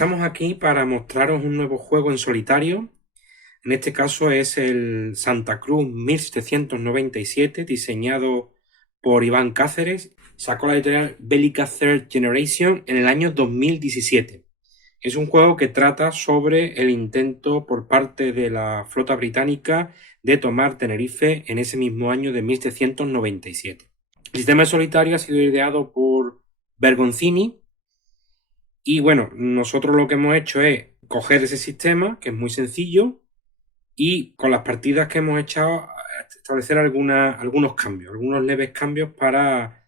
Estamos aquí para mostraros un nuevo juego en solitario. En este caso es el Santa Cruz 1797, diseñado por Iván Cáceres. Sacó la editorial Bellica Third Generation en el año 2017. Es un juego que trata sobre el intento por parte de la flota británica de tomar Tenerife en ese mismo año de 1797. El sistema de solitario ha sido ideado por Bergoncini. Y bueno, nosotros lo que hemos hecho es coger ese sistema, que es muy sencillo, y con las partidas que hemos echado, establecer algunos cambios, algunos leves cambios para,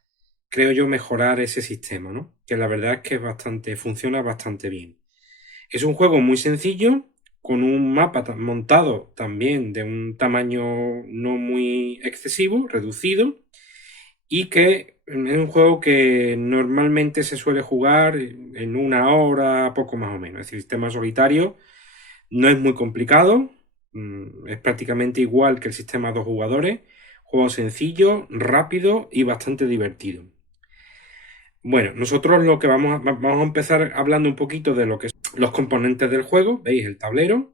creo yo, mejorar ese sistema, ¿no? Que la verdad es que funciona bastante bien. Es un juego muy sencillo, con un mapa montado también de un tamaño no muy excesivo, reducido, y que es un juego que normalmente se suele jugar en una hora, poco más o menos. Es decir, el sistema solitario no es muy complicado, es prácticamente igual que el sistema a dos jugadores. Juego sencillo, rápido y bastante divertido. Bueno, nosotros lo que vamos a empezar hablando un poquito de lo que son los componentes del juego. ¿Veis el tablero?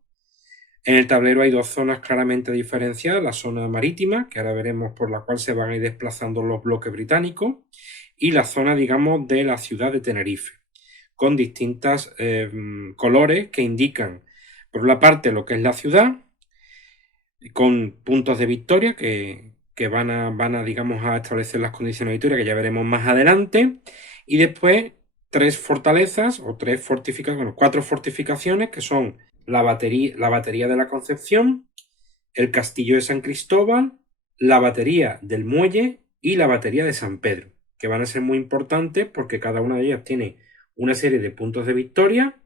En el tablero hay dos zonas claramente diferenciadas, la zona marítima, que ahora veremos por la cual se van a ir desplazando los bloques británicos, y la zona, digamos, de la ciudad de Tenerife, con distintos colores que indican, por una parte, lo que es la ciudad, con puntos de victoria que digamos, a establecer las condiciones de victoria, que ya veremos más adelante, y después tres fortalezas o cuatro fortificaciones, que son la batería de la Concepción, el castillo de San Cristóbal, la batería del Muelle y la batería de San Pedro, que van a ser muy importantes porque cada una de ellas tiene una serie de puntos de victoria: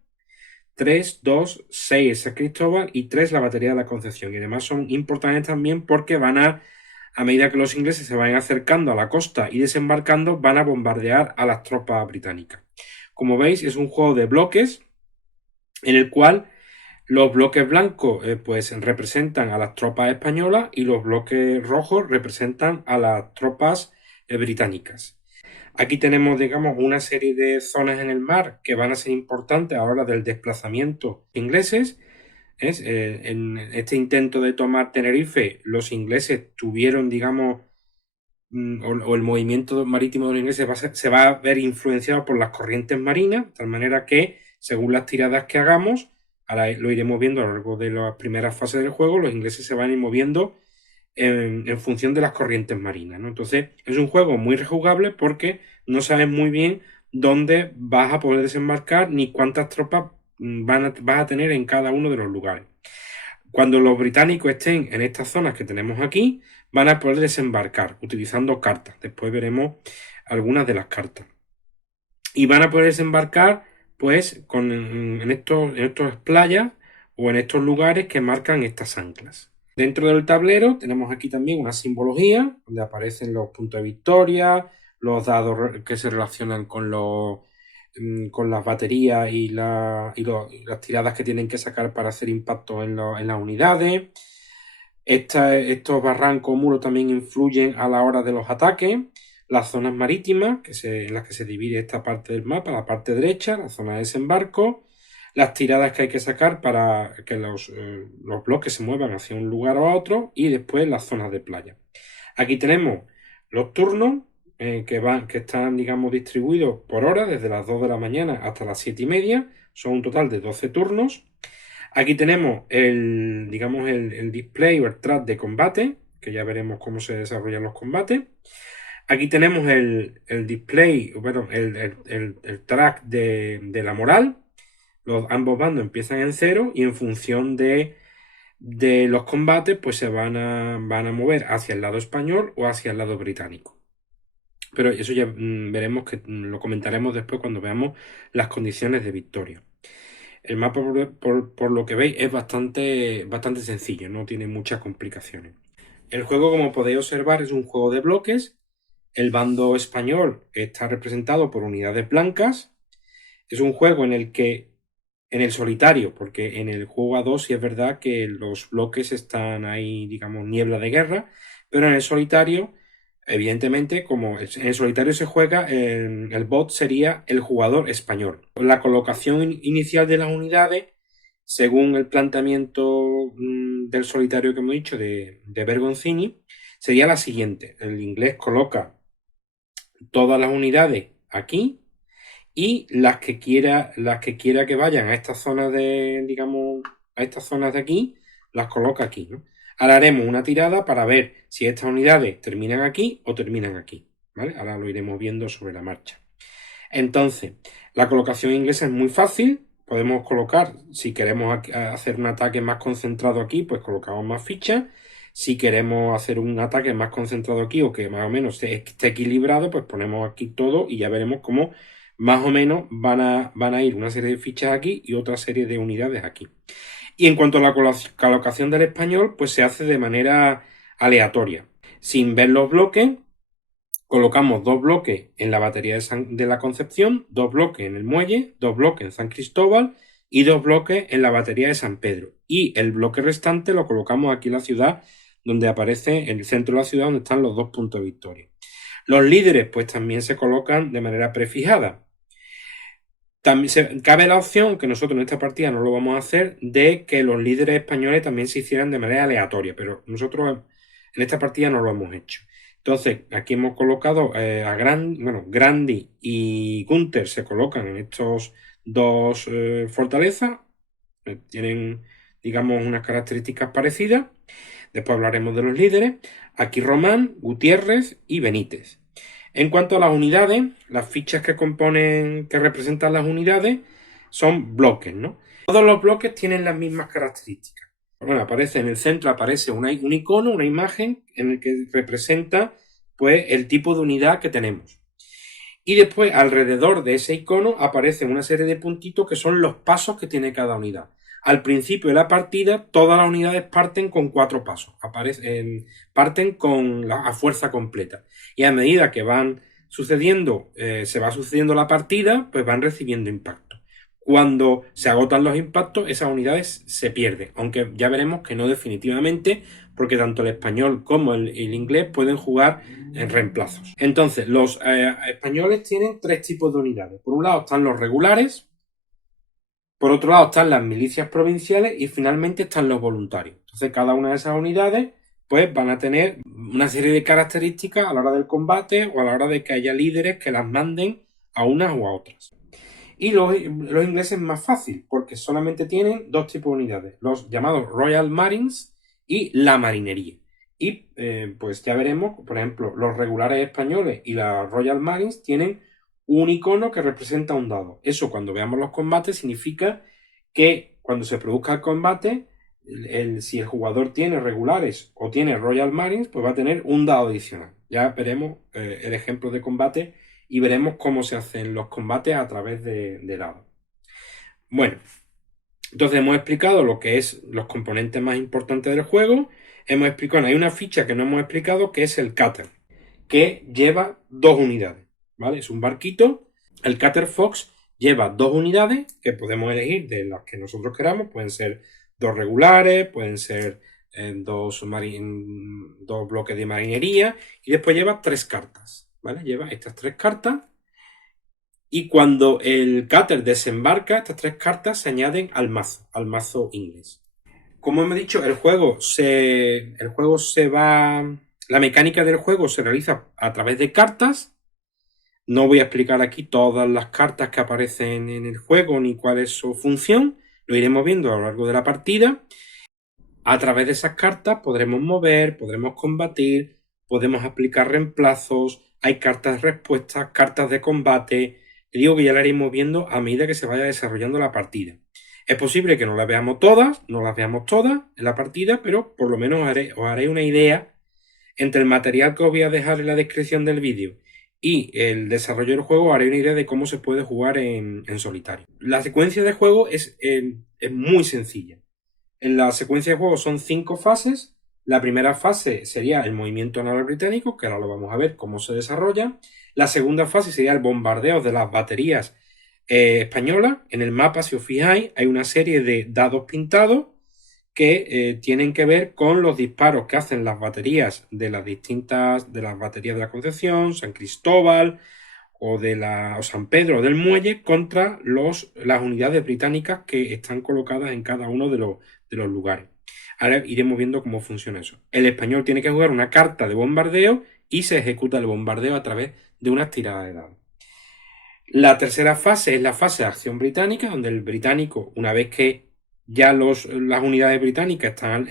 3, 2, 6 San Cristóbal y 3 la batería de la Concepción. Y además son importantes también porque a medida que los ingleses se vayan acercando a la costa y desembarcando, van a bombardear a las tropas británicas. Como veis, es un juego de bloques en el cual los bloques blancos pues representan a las tropas españolas y los bloques rojos representan a las tropas británicas. Aquí tenemos, digamos, una serie de zonas en el mar que van a ser importantes a la hora del desplazamiento de ingleses. En este intento de tomar Tenerife, los ingleses tuvieron, digamos, o el movimiento marítimo de los ingleses se va a ver influenciado por las corrientes marinas, de tal manera que, según las tiradas que hagamos, ahora lo iremos viendo a lo largo de las primeras fases del juego, los ingleses se van a ir moviendo en función de las corrientes marinas, ¿no? Entonces, es un juego muy rejugable porque no sabes muy bien dónde vas a poder desembarcar ni cuántas tropas vas a tener en cada uno de los lugares. Cuando los británicos estén en estas zonas que tenemos aquí, van a poder desembarcar utilizando cartas. Después veremos algunas de las cartas. Y van a poder desembarcar pues en estos playas o en estos lugares que marcan estas anclas. Dentro del tablero tenemos aquí también una simbología donde aparecen los puntos de victoria, los dados que se relacionan con las baterías y las tiradas que tienen que sacar para hacer impacto en las unidades. Estos barrancos o muros también influyen a la hora de los ataques. Las zonas marítimas, en las que se divide esta parte del mapa, la parte derecha, la zona de desembarco, las tiradas que hay que sacar para que los bloques se muevan hacia un lugar o a otro, y después las zonas de playa. Aquí tenemos los turnos que están, digamos, distribuidos por hora, desde las 2 de la mañana hasta las 7:30. Son un total de 12 turnos. Aquí tenemos digamos, el display o el track de combate, que ya veremos cómo se desarrollan los combates. Aquí tenemos el display, bueno, el track de la moral. Ambos bandos empiezan en cero y en función de los combates, pues se van a mover hacia el lado español o hacia el lado británico. Pero eso ya veremos, que lo comentaremos después cuando veamos las condiciones de victoria. El mapa, por lo que veis, es bastante sencillo, no tiene muchas complicaciones. El juego, como podéis observar, es un juego de bloques. El bando español está representado por unidades blancas. Es un juego en el que, en el solitario, porque en el juego a dos sí es verdad que los bloques están ahí, digamos, niebla de guerra, pero en el solitario Evidentemente, como en el solitario se juega, el bot sería el jugador español. La colocación inicial de las unidades, según el planteamiento del solitario que hemos dicho de Bergonzini, sería la siguiente. El inglés coloca todas las unidades aquí y las que quiera que vayan a estas zonas de, digamos, a estas zonas de aquí, las coloca aquí, ¿no? Ahora haremos una tirada para ver si estas unidades terminan aquí o terminan aquí, ¿vale? Ahora lo iremos viendo sobre la marcha. Entonces, la colocación inglesa es muy fácil. Podemos colocar, si queremos hacer un ataque más concentrado aquí, pues colocamos más fichas. Si queremos hacer un ataque más concentrado aquí o que más o menos esté equilibrado, pues ponemos aquí todo y ya veremos cómo más o menos van a ir una serie de fichas aquí y otra serie de unidades aquí. Y en cuanto a la colocación del español, pues se hace de manera aleatoria. Sin ver los bloques, colocamos 2 bloques en la batería de la Concepción, 2 bloques en el muelle, 2 bloques en San Cristóbal y 2 bloques en la batería de San Pedro. Y el bloque restante lo colocamos aquí en la ciudad, donde aparece en el centro de la ciudad, donde están los 2 puntos de victoria. Los líderes, pues también se colocan de manera prefijada. También cabe la opción, que nosotros en esta partida no lo vamos a hacer, de que los líderes españoles también se hicieran de manera aleatoria, pero nosotros en esta partida no lo hemos hecho. Entonces, aquí hemos colocado a Grandi y Gunther se colocan en estos dos fortalezas, tienen, digamos, unas características parecidas. Después hablaremos de los líderes. Aquí Román, Gutiérrez y Benítez. En cuanto a las unidades, las fichas que representan las unidades son bloques, ¿no? Todos los bloques tienen las mismas características. Bueno, aparece en el centro, aparece un icono, una imagen en el que representa pues el tipo de unidad que tenemos. Y después alrededor de ese icono aparecen una serie de puntitos que son los pasos que tiene cada unidad. Al principio de la partida, todas las unidades parten con 4 pasos, parten a fuerza completa. Y a medida que van sucediendo, se va sucediendo la partida, pues van recibiendo impacto. Cuando se agotan los impactos, esas unidades se pierden, aunque ya veremos que no definitivamente, porque tanto el español como el inglés pueden jugar en reemplazos. Entonces, los españoles tienen 3 tipos de unidades. Por un lado están los regulares, por otro lado están las milicias provinciales y finalmente están los voluntarios. Entonces, cada una de esas unidades pues van a tener una serie de características a la hora del combate o a la hora de que haya líderes que las manden a unas o a otras. Y los ingleses es más fácil, porque solamente tienen 2 tipos de unidades, los llamados Royal Marines y la marinería. Y pues ya veremos, por ejemplo, los regulares españoles y la Royal Marines tienen un icono que representa un dado. Eso, cuando veamos los combates, significa que cuando se produzca el combate, si el jugador tiene regulares o tiene Royal Marines, pues va a tener un dado adicional. Ya veremos el ejemplo de combate y veremos cómo se hacen los combates a través de dados. Bueno, entonces hemos explicado lo que es los componentes más importantes del juego. Hemos explicado, hay una ficha que no hemos explicado, que es el cutter, que lleva 2 unidades, ¿vale? Es un barquito. El cutter Fox lleva 2 unidades que podemos elegir de las que nosotros queramos. Pueden ser 2 regulares, pueden ser 2 bloques de marinería, y después lleva 3 cartas, ¿vale? Lleva estas 3 cartas. Y cuando el cutter desembarca, estas 3 cartas se añaden al mazo inglés. Como hemos dicho, la mecánica del juego se realiza a través de cartas. No voy a explicar aquí todas las cartas que aparecen en el juego ni cuál es su función. Lo iremos viendo a lo largo de la partida. A través de esas cartas podremos mover, podremos combatir, podemos aplicar reemplazos, hay cartas de respuesta, cartas de combate. Digo que ya la iremos viendo a medida que se vaya desarrollando la partida. Es posible que no las veamos todas en la partida, pero por lo menos os haré una idea entre el material que os voy a dejar en la descripción del vídeo y el desarrollo del juego. Os haré una idea de cómo se puede jugar en solitario. La secuencia de juego es muy sencilla. En la secuencia de juego son 5 fases. La primera fase sería el movimiento naval británico, que ahora lo vamos a ver cómo se desarrolla. La segunda fase sería el bombardeo de las baterías españolas. En el mapa, si os fijáis, hay una serie de dados pintados que tienen que ver con los disparos que hacen las baterías de las baterías de la Concepción, San Cristóbal o San Pedro o del Muelle contra las unidades británicas que están colocadas en cada uno de los lugares. Ahora iremos viendo cómo funciona eso. El español tiene que jugar una carta de bombardeo y se ejecuta el bombardeo a través de unas tiradas de dados. La tercera fase es la fase de acción británica, donde el británico, una vez que ya las unidades británicas están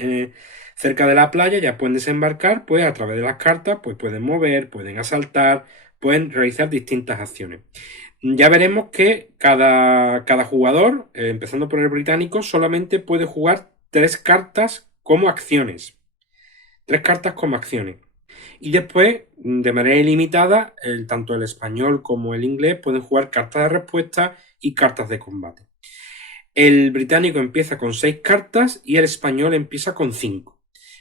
cerca de la playa, ya pueden desembarcar, pues a través de las cartas, pues pueden mover, pueden asaltar, pueden realizar distintas acciones. Ya veremos que cada jugador, empezando por el británico, solamente puede jugar 3 cartas como acciones. 3 cartas como acciones. Y después, de manera ilimitada, tanto el español como el inglés pueden jugar cartas de respuesta y cartas de combate. El británico empieza con 6 cartas y el español empieza con 5.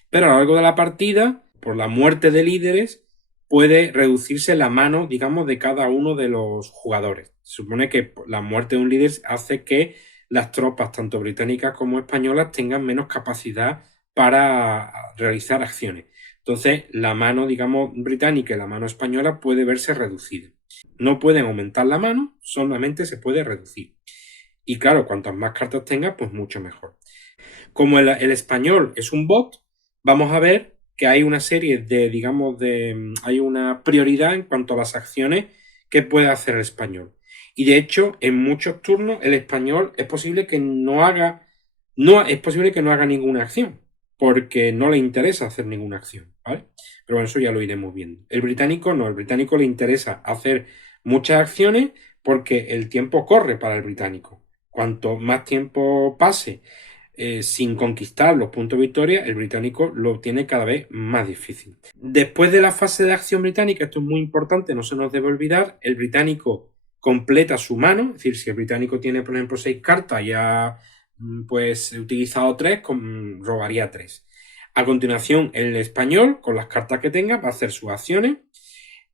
Pero a lo largo de la partida, por la muerte de líderes, puede reducirse la mano, digamos, de cada uno de los jugadores. Se supone que la muerte de un líder hace que las tropas, tanto británicas como españolas, tengan menos capacidad para realizar acciones. Entonces, la mano, digamos, británica y la mano española puede verse reducida. No pueden aumentar la mano, solamente se puede reducir. Y claro, cuantas más cartas tenga, pues mucho mejor. Como el español es un bot, vamos a ver que hay una serie digamos, hay una prioridad en cuanto a las acciones que puede hacer el español. Y de hecho, en muchos turnos, el español es posible que no haga ninguna acción, porque no le interesa hacer ninguna acción, ¿vale? Pero bueno, eso ya lo iremos viendo. El británico no, el británico le interesa hacer muchas acciones porque el tiempo corre para el británico. Cuanto más tiempo pase sin conquistar los puntos de victoria, el británico lo tiene cada vez más difícil. Después de la fase de acción británica, esto es muy importante, no se nos debe olvidar, el británico completa su mano, es decir, si el británico tiene, por ejemplo, 6 cartas y ha pues utilizado 3, robaría 3. A continuación, el español, con las cartas que tenga, va a hacer sus acciones.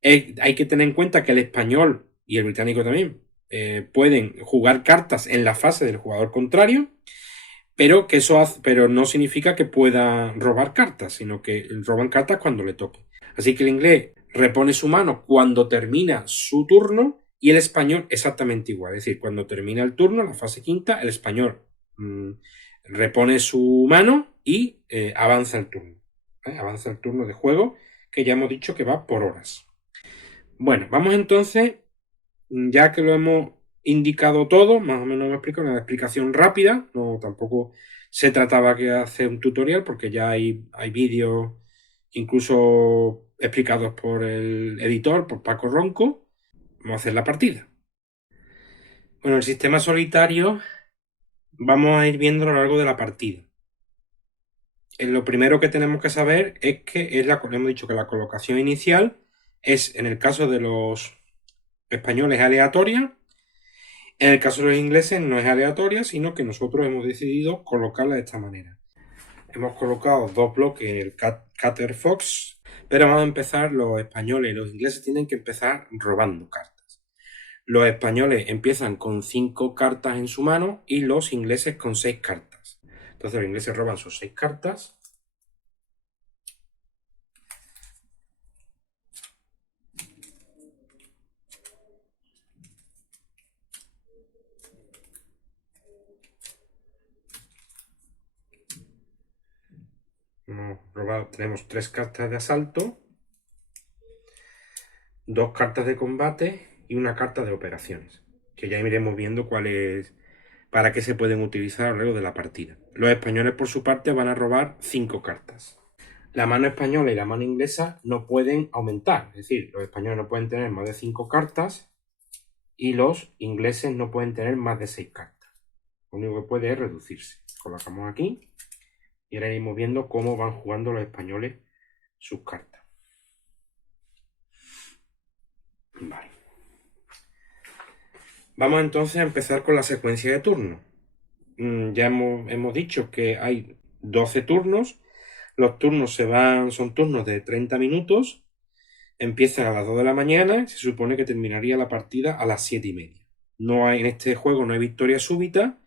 Hay que tener en cuenta que el español y el británico también pueden jugar cartas en la fase del jugador contrario, pero pero no significa que pueda robar cartas, sino que roban cartas cuando le toque. Así que el inglés repone su mano cuando termina su turno y el español exactamente igual. Es decir, cuando termina el turno, la fase quinta, el español repone su mano y avanza el turno. Avanza el turno de juego, que ya hemos dicho que va por horas. Bueno, vamos entonces, ya que lo hemos indicado todo, más o menos me explico, una explicación rápida, no tampoco se trataba que hacer un tutorial porque ya hay vídeos incluso explicados por el editor, por Paco Ronco. Vamos a hacer la partida. Bueno, el sistema solitario vamos a ir viendo a lo largo de la partida. Lo primero que tenemos que saber es que hemos dicho que la colocación inicial es, en el caso de los españoles, aleatoria. En el caso de los ingleses no es aleatoria, sino que nosotros hemos decidido colocarla de esta manera. Hemos colocado 2 bloques en el Cutter Fox, pero vamos a empezar los españoles y los ingleses tienen que empezar robando cartas. Los españoles empiezan con 5 cartas en su mano y los ingleses con 6 cartas. Entonces los ingleses roban sus 6 cartas. Tenemos 3 cartas de asalto, 2 cartas de combate y una carta de operaciones, que ya iremos viendo para qué se pueden utilizar a lo largo de la partida. Los españoles, por su parte, van a robar 5 cartas. La mano española y la mano inglesa no pueden aumentar, es decir, los españoles no pueden tener más de 5 cartas y los ingleses no pueden tener más de 6 cartas. Lo único que puede es reducirse. Colocamos aquí y ahora iremos viendo cómo van jugando los españoles sus cartas. Vale. Vamos entonces a empezar con la secuencia de turnos. Ya hemos dicho que hay 12 turnos. Los turnos son turnos de 30 minutos. Empiezan a las 2 de la mañana y se supone que terminaría la partida a las 7:30. En este juego no hay victoria súbita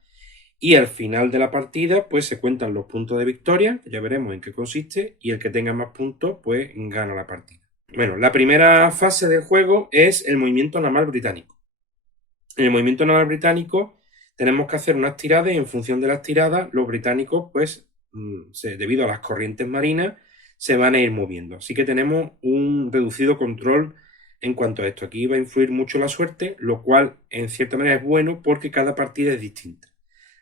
Y al final de la partida, pues se cuentan los puntos de victoria, que ya veremos en qué consiste, y el que tenga más puntos, pues gana la partida. Bueno, la primera fase del juego es el movimiento naval británico. En el movimiento naval británico tenemos que hacer unas tiradas y en función de las tiradas, los británicos, pues, debido a las corrientes marinas, se van a ir moviendo. Así que tenemos un reducido control en cuanto a esto. Aquí va a influir mucho la suerte, lo cual en cierta manera es bueno porque cada partida es distinta.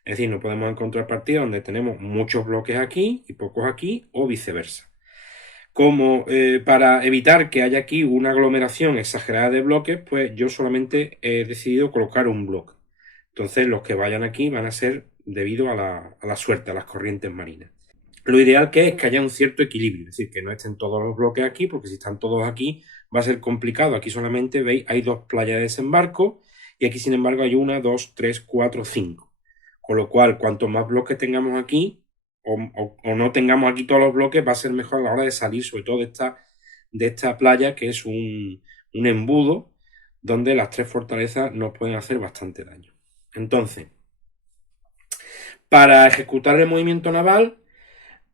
Es decir, no podemos encontrar partidas donde tenemos muchos bloques aquí y pocos aquí o viceversa. Como para evitar que haya aquí una aglomeración exagerada de bloques, pues yo solamente he decidido colocar un bloque. Entonces los que vayan aquí van a ser debido a la suerte, a las corrientes marinas. Lo ideal que es que haya un cierto equilibrio, es decir, que no estén todos los bloques aquí, porque si están todos aquí va a ser complicado. Aquí solamente veis, hay 2 playas de desembarco y aquí sin embargo hay 1, 2, 3, 4, 5. Con lo cual, cuanto más bloques tengamos aquí, o no tengamos aquí todos los bloques, va a ser mejor a la hora de salir, sobre todo de esta playa, que es un embudo, donde las 3 fortalezas nos pueden hacer bastante daño. Entonces, para ejecutar el movimiento naval,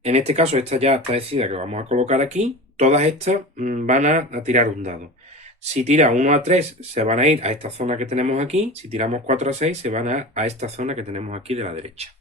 en este caso esta ya está decidida que vamos a colocar aquí, todas estas van a tirar un dado. Si tira 1 a 3 se van a ir a esta zona que tenemos aquí, si tiramos 4 a 6 se van a esta zona que tenemos aquí de la derecha.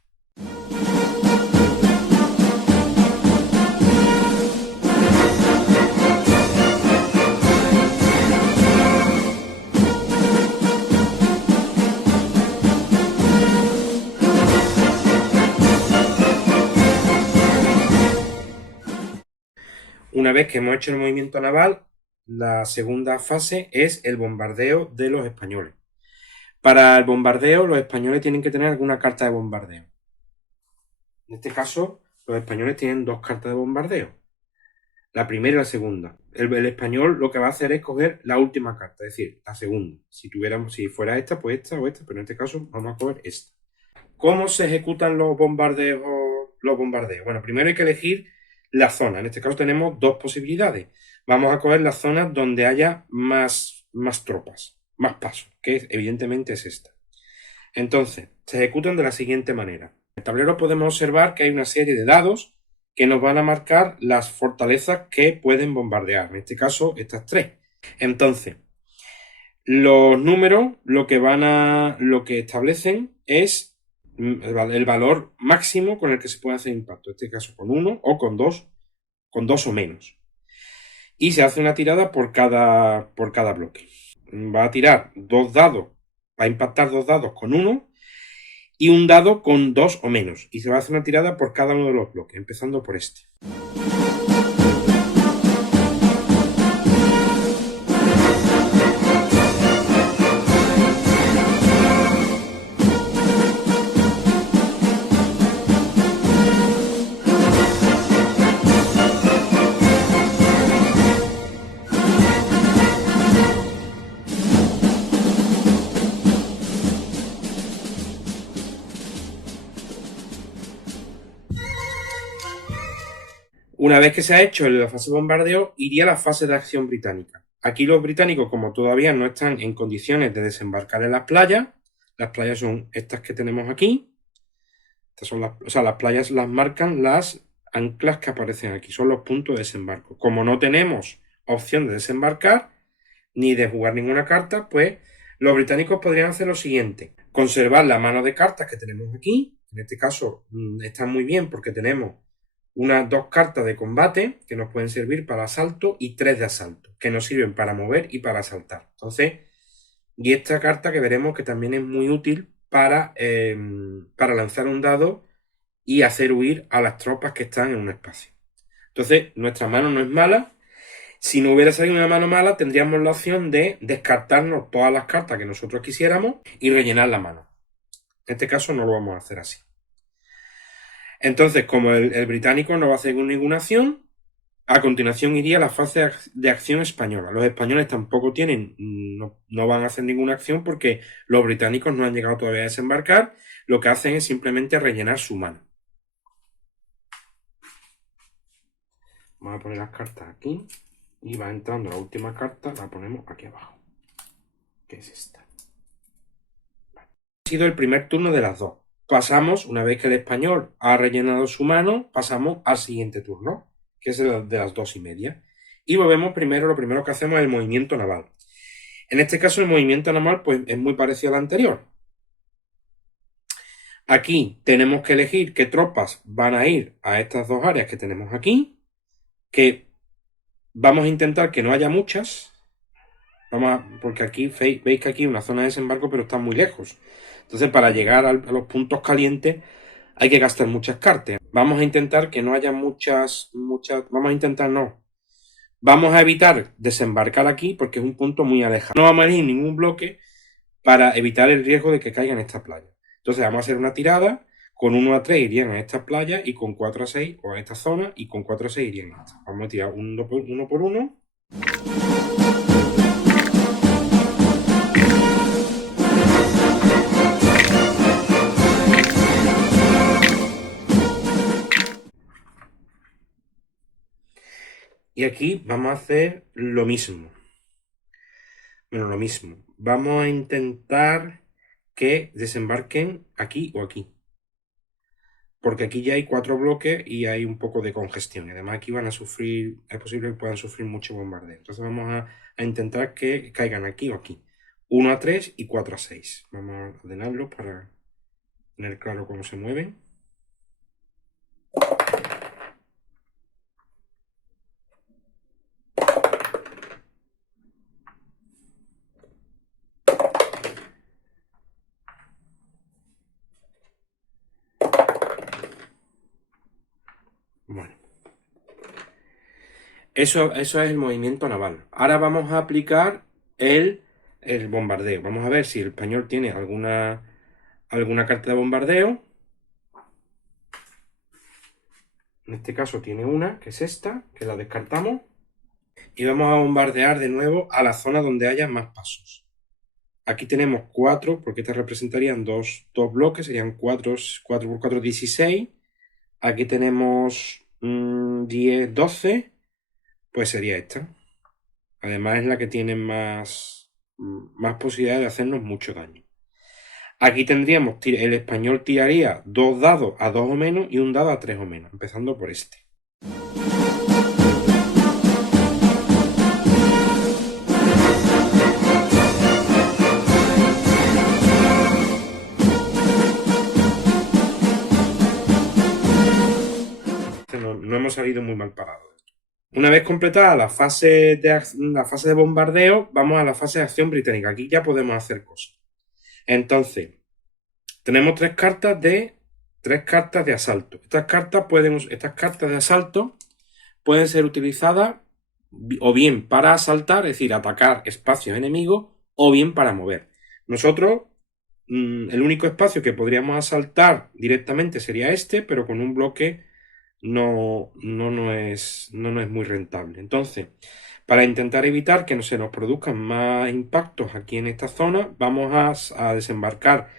Una vez que hemos hecho el movimiento naval, la segunda fase es el bombardeo de los españoles. Para el bombardeo, los españoles tienen que tener alguna carta de bombardeo. En este caso, los españoles tienen 2 cartas de bombardeo. La primera y la segunda. El español lo que va a hacer es coger la última carta, es decir, la segunda. Si fuera esta, pues esta o esta, pero en este caso vamos a coger esta. ¿Cómo se ejecutan los bombardeos? Bueno, primero hay que elegir la zona. En este caso tenemos 2 posibilidades. Vamos a coger las zonas donde haya más tropas, más pasos, que evidentemente es esta. Entonces, se ejecutan de la siguiente manera. En el tablero podemos observar que hay una serie de dados que nos van a marcar las fortalezas que pueden bombardear. En este caso, estas 3. Entonces, los números lo que establecen es el valor máximo con el que se puede hacer impacto. En este caso con 1 o con 2 o menos. Y se hace una tirada por cada bloque. Va a tirar 2 dados, va a impactar 2 dados con 1 y un dado con 2 o menos. Y se va a hacer una tirada por cada uno de los bloques, empezando por este. Una vez que se ha hecho la fase de bombardeo, iría la fase de acción británica. Aquí los británicos, como todavía no están en condiciones de desembarcar en las playas son estas que tenemos aquí. Estas son las playas las marcan las anclas que aparecen aquí, son los puntos de desembarco. Como no tenemos opción de desembarcar, ni de jugar ninguna carta, pues los británicos podrían hacer lo siguiente: conservar la mano de cartas que tenemos aquí. En este caso está muy bien porque tenemos unas 2 cartas de combate que nos pueden servir para asalto y 3 de asalto, que nos sirven para mover y para asaltar. Entonces, y esta carta que veremos que también es muy útil para lanzar un dado y hacer huir a las tropas que están en un espacio. Entonces, nuestra mano no es mala. Si no hubiera salido una mano mala, tendríamos la opción de descartarnos todas las cartas que nosotros quisiéramos y rellenar la mano. En este caso no lo vamos a hacer así. Entonces, como el británico no va a hacer ninguna acción, a continuación iría la fase de acción española. Los españoles tampoco no van a hacer ninguna acción porque los británicos no han llegado todavía a desembarcar. Lo que hacen es simplemente rellenar su mano. Vamos a poner las cartas aquí y va entrando la última carta, la ponemos aquí abajo, que es esta. Ha sido el primer turno de las 2. pasamos, una vez que el español ha rellenado su mano, pasamos al siguiente turno, que es el de las 2:30. Y volvemos primero, lo primero que hacemos es el movimiento naval. En este caso, el movimiento naval pues, es muy parecido al anterior. Aquí tenemos que elegir qué tropas van a ir a estas dos áreas que tenemos aquí, que vamos a intentar que no haya muchas, porque aquí veis que aquí hay una zona de desembarco, pero está muy lejos. Entonces, para llegar a los puntos calientes hay que gastar muchas cartas. Vamos a intentar que no haya muchas, vamos a intentar no. Vamos a evitar desembarcar aquí porque es un punto muy alejado. No vamos a elegir ningún bloque para evitar el riesgo de que caigan en esta playa. Entonces vamos a hacer una tirada, con 1 a 3 irían a esta playa y con 4 a 6 o a esta zona y con 4 a 6 irían a esta. Vamos a tirar uno por uno. Y aquí vamos a hacer lo mismo. Bueno, lo mismo. Vamos a intentar que desembarquen aquí o aquí. Porque aquí ya hay 4 bloques y hay un poco de congestión. Y además aquí van a sufrir, es posible que puedan sufrir mucho bombardeo. Entonces vamos a intentar que caigan aquí o aquí. 1 a 3 y 4 a 6. Vamos a ordenarlo para tener claro cómo se mueven. Bueno, eso es el movimiento naval. Ahora vamos a aplicar el bombardeo. Vamos a ver si el español tiene alguna carta de bombardeo. En este caso tiene una, que es esta, que la descartamos. Y vamos a bombardear de nuevo a la zona donde haya más pasos. Aquí tenemos 4, porque estas representarían dos bloques, serían 4 por 4, 16. Aquí tenemos 10, 12, pues sería esta. Además es la que tiene más posibilidad de hacernos mucho daño. Aquí tendríamos, el español tiraría 2 dados a 2 o menos y un dado a 3 o menos, empezando por este. No hemos salido muy mal parados. Una vez completada la fase de bombardeo, vamos a la fase de acción británica. Aquí ya podemos hacer cosas. Entonces, tenemos 3 cartas de asalto. Estas cartas de asalto pueden ser utilizadas o bien para asaltar, es decir, atacar espacios enemigos, o bien para mover. Nosotros, el único espacio que podríamos asaltar directamente sería este, pero con un bloque no es muy rentable. Entonces, para intentar evitar que no se nos produzcan más impactos aquí en esta zona, vamos a desembarcar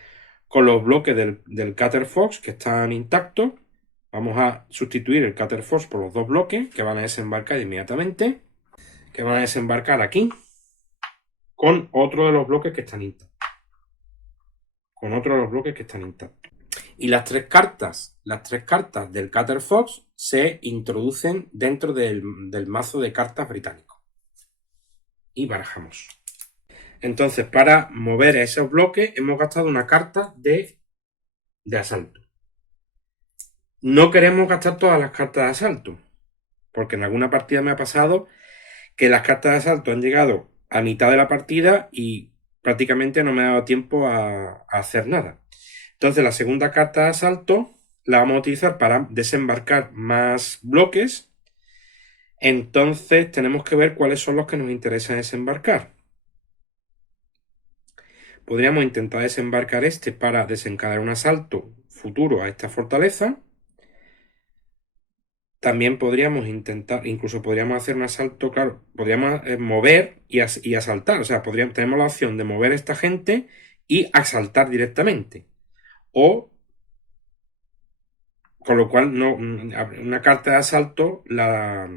con los bloques del Cutter Fox que están intactos. Vamos a sustituir el Cutter Fox por los 2 bloques que van a desembarcar inmediatamente, que van a desembarcar aquí con otro de los bloques que están intactos. Y las 3 cartas del Cutter Fox se introducen dentro del mazo de cartas británico. Y barajamos. Entonces, para mover esos bloques hemos gastado una carta de asalto. No queremos gastar todas las cartas de asalto, porque en alguna partida me ha pasado que las cartas de asalto han llegado a mitad de la partida y prácticamente no me ha dado tiempo a hacer nada. Entonces la segunda carta de asalto la vamos a utilizar para desembarcar más bloques. Entonces tenemos que ver cuáles son los que nos interesa desembarcar. Podríamos intentar desembarcar este para desencadenar un asalto futuro a esta fortaleza. También podríamos intentar, incluso podríamos hacer un asalto, claro, podríamos mover y asaltar. O sea, tenemos la opción de mover a esta gente y asaltar directamente. O, con lo cual, una carta de asalto la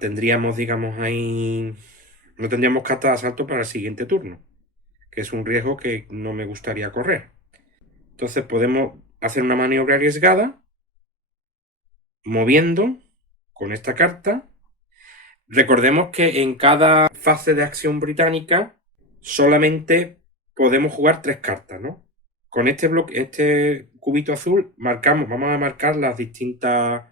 tendríamos, digamos, ahí. No tendríamos carta de asalto para el siguiente turno, que es un riesgo que no me gustaría correr. Entonces podemos hacer una maniobra arriesgada moviendo con esta carta. Recordemos que en cada fase de acción británica solamente podemos jugar 3 cartas, ¿no? Con este bloque, este cubito azul, vamos a marcar las distintas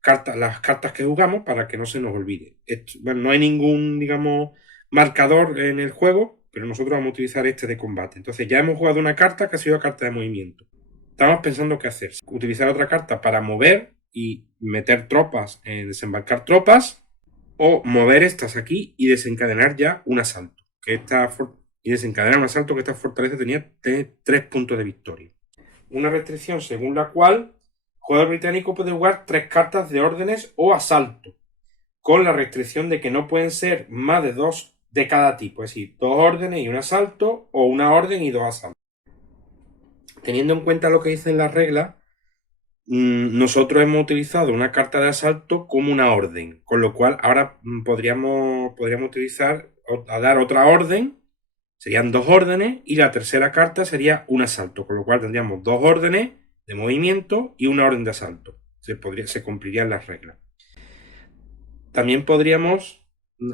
cartas, las cartas que jugamos para que no se nos olvide. Bueno, no hay ningún, digamos, marcador en el juego, pero nosotros vamos a utilizar este de combate. Entonces ya hemos jugado una carta que ha sido carta de movimiento. Estamos pensando qué hacer. Utilizar otra carta para mover y meter tropas, desembarcar tropas, o mover estas aquí y desencadenar ya un asalto. Y desencadenar un asalto que esta fortaleza tenía 3 puntos de victoria. Una restricción según la cual el jugador británico puede jugar 3 cartas de órdenes o asalto, con la restricción de que no pueden ser más de 2 de cada tipo, es decir, 2 órdenes y un asalto, o una orden y 2 asaltos. Teniendo en cuenta lo que dicen las reglas, nosotros hemos utilizado una carta de asalto como una orden, con lo cual ahora podríamos utilizar a dar otra orden, serían 2 órdenes, y la tercera carta sería un asalto, con lo cual tendríamos 2 órdenes de movimiento y una orden de asalto. Se cumplirían las reglas. También podríamos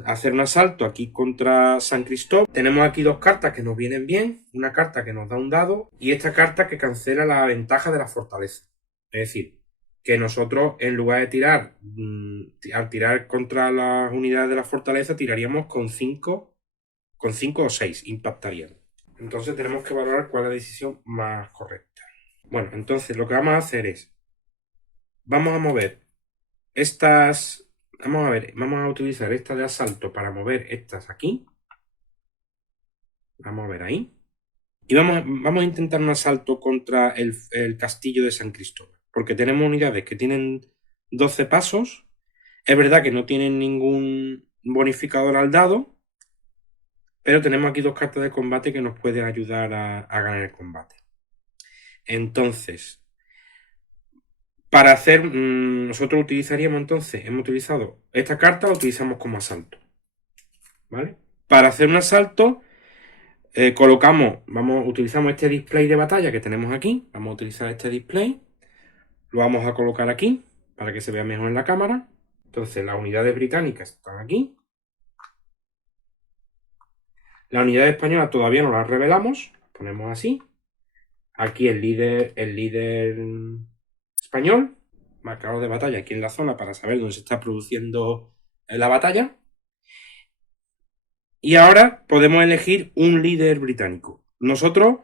hacer un asalto aquí contra San Cristóbal. Tenemos aquí 2 cartas que nos vienen bien, una carta que nos da un dado y esta carta que cancela la ventaja de la fortaleza. Es decir, que nosotros en lugar de tirar, al tirar contra las unidades de la fortaleza, tiraríamos con 5 o 6, impactarían. Entonces tenemos que valorar cuál es la decisión más correcta. Bueno, entonces lo que vamos a hacer es, vamos a mover estas, vamos a utilizar esta de asalto para mover estas aquí. Vamos a ver ahí. Y vamos a intentar un asalto contra el castillo de San Cristóbal, porque tenemos unidades que tienen 12 pasos. Es verdad que no tienen ningún bonificador al dado, pero tenemos aquí 2 cartas de combate que nos pueden ayudar a ganar el combate. Entonces, para hacer, nosotros utilizaríamos entonces, hemos utilizado esta carta, la utilizamos como asalto, ¿vale? Para hacer un asalto, utilizamos este display de batalla que tenemos aquí. Vamos a utilizar este display. Lo vamos a colocar aquí para que se vea mejor en la cámara. Entonces, las unidades británicas están aquí. La unidad española todavía no la revelamos. La ponemos así. Aquí el líder español, marcador de batalla aquí en la zona para saber dónde se está produciendo la batalla. Y ahora podemos elegir un líder británico. Nosotros,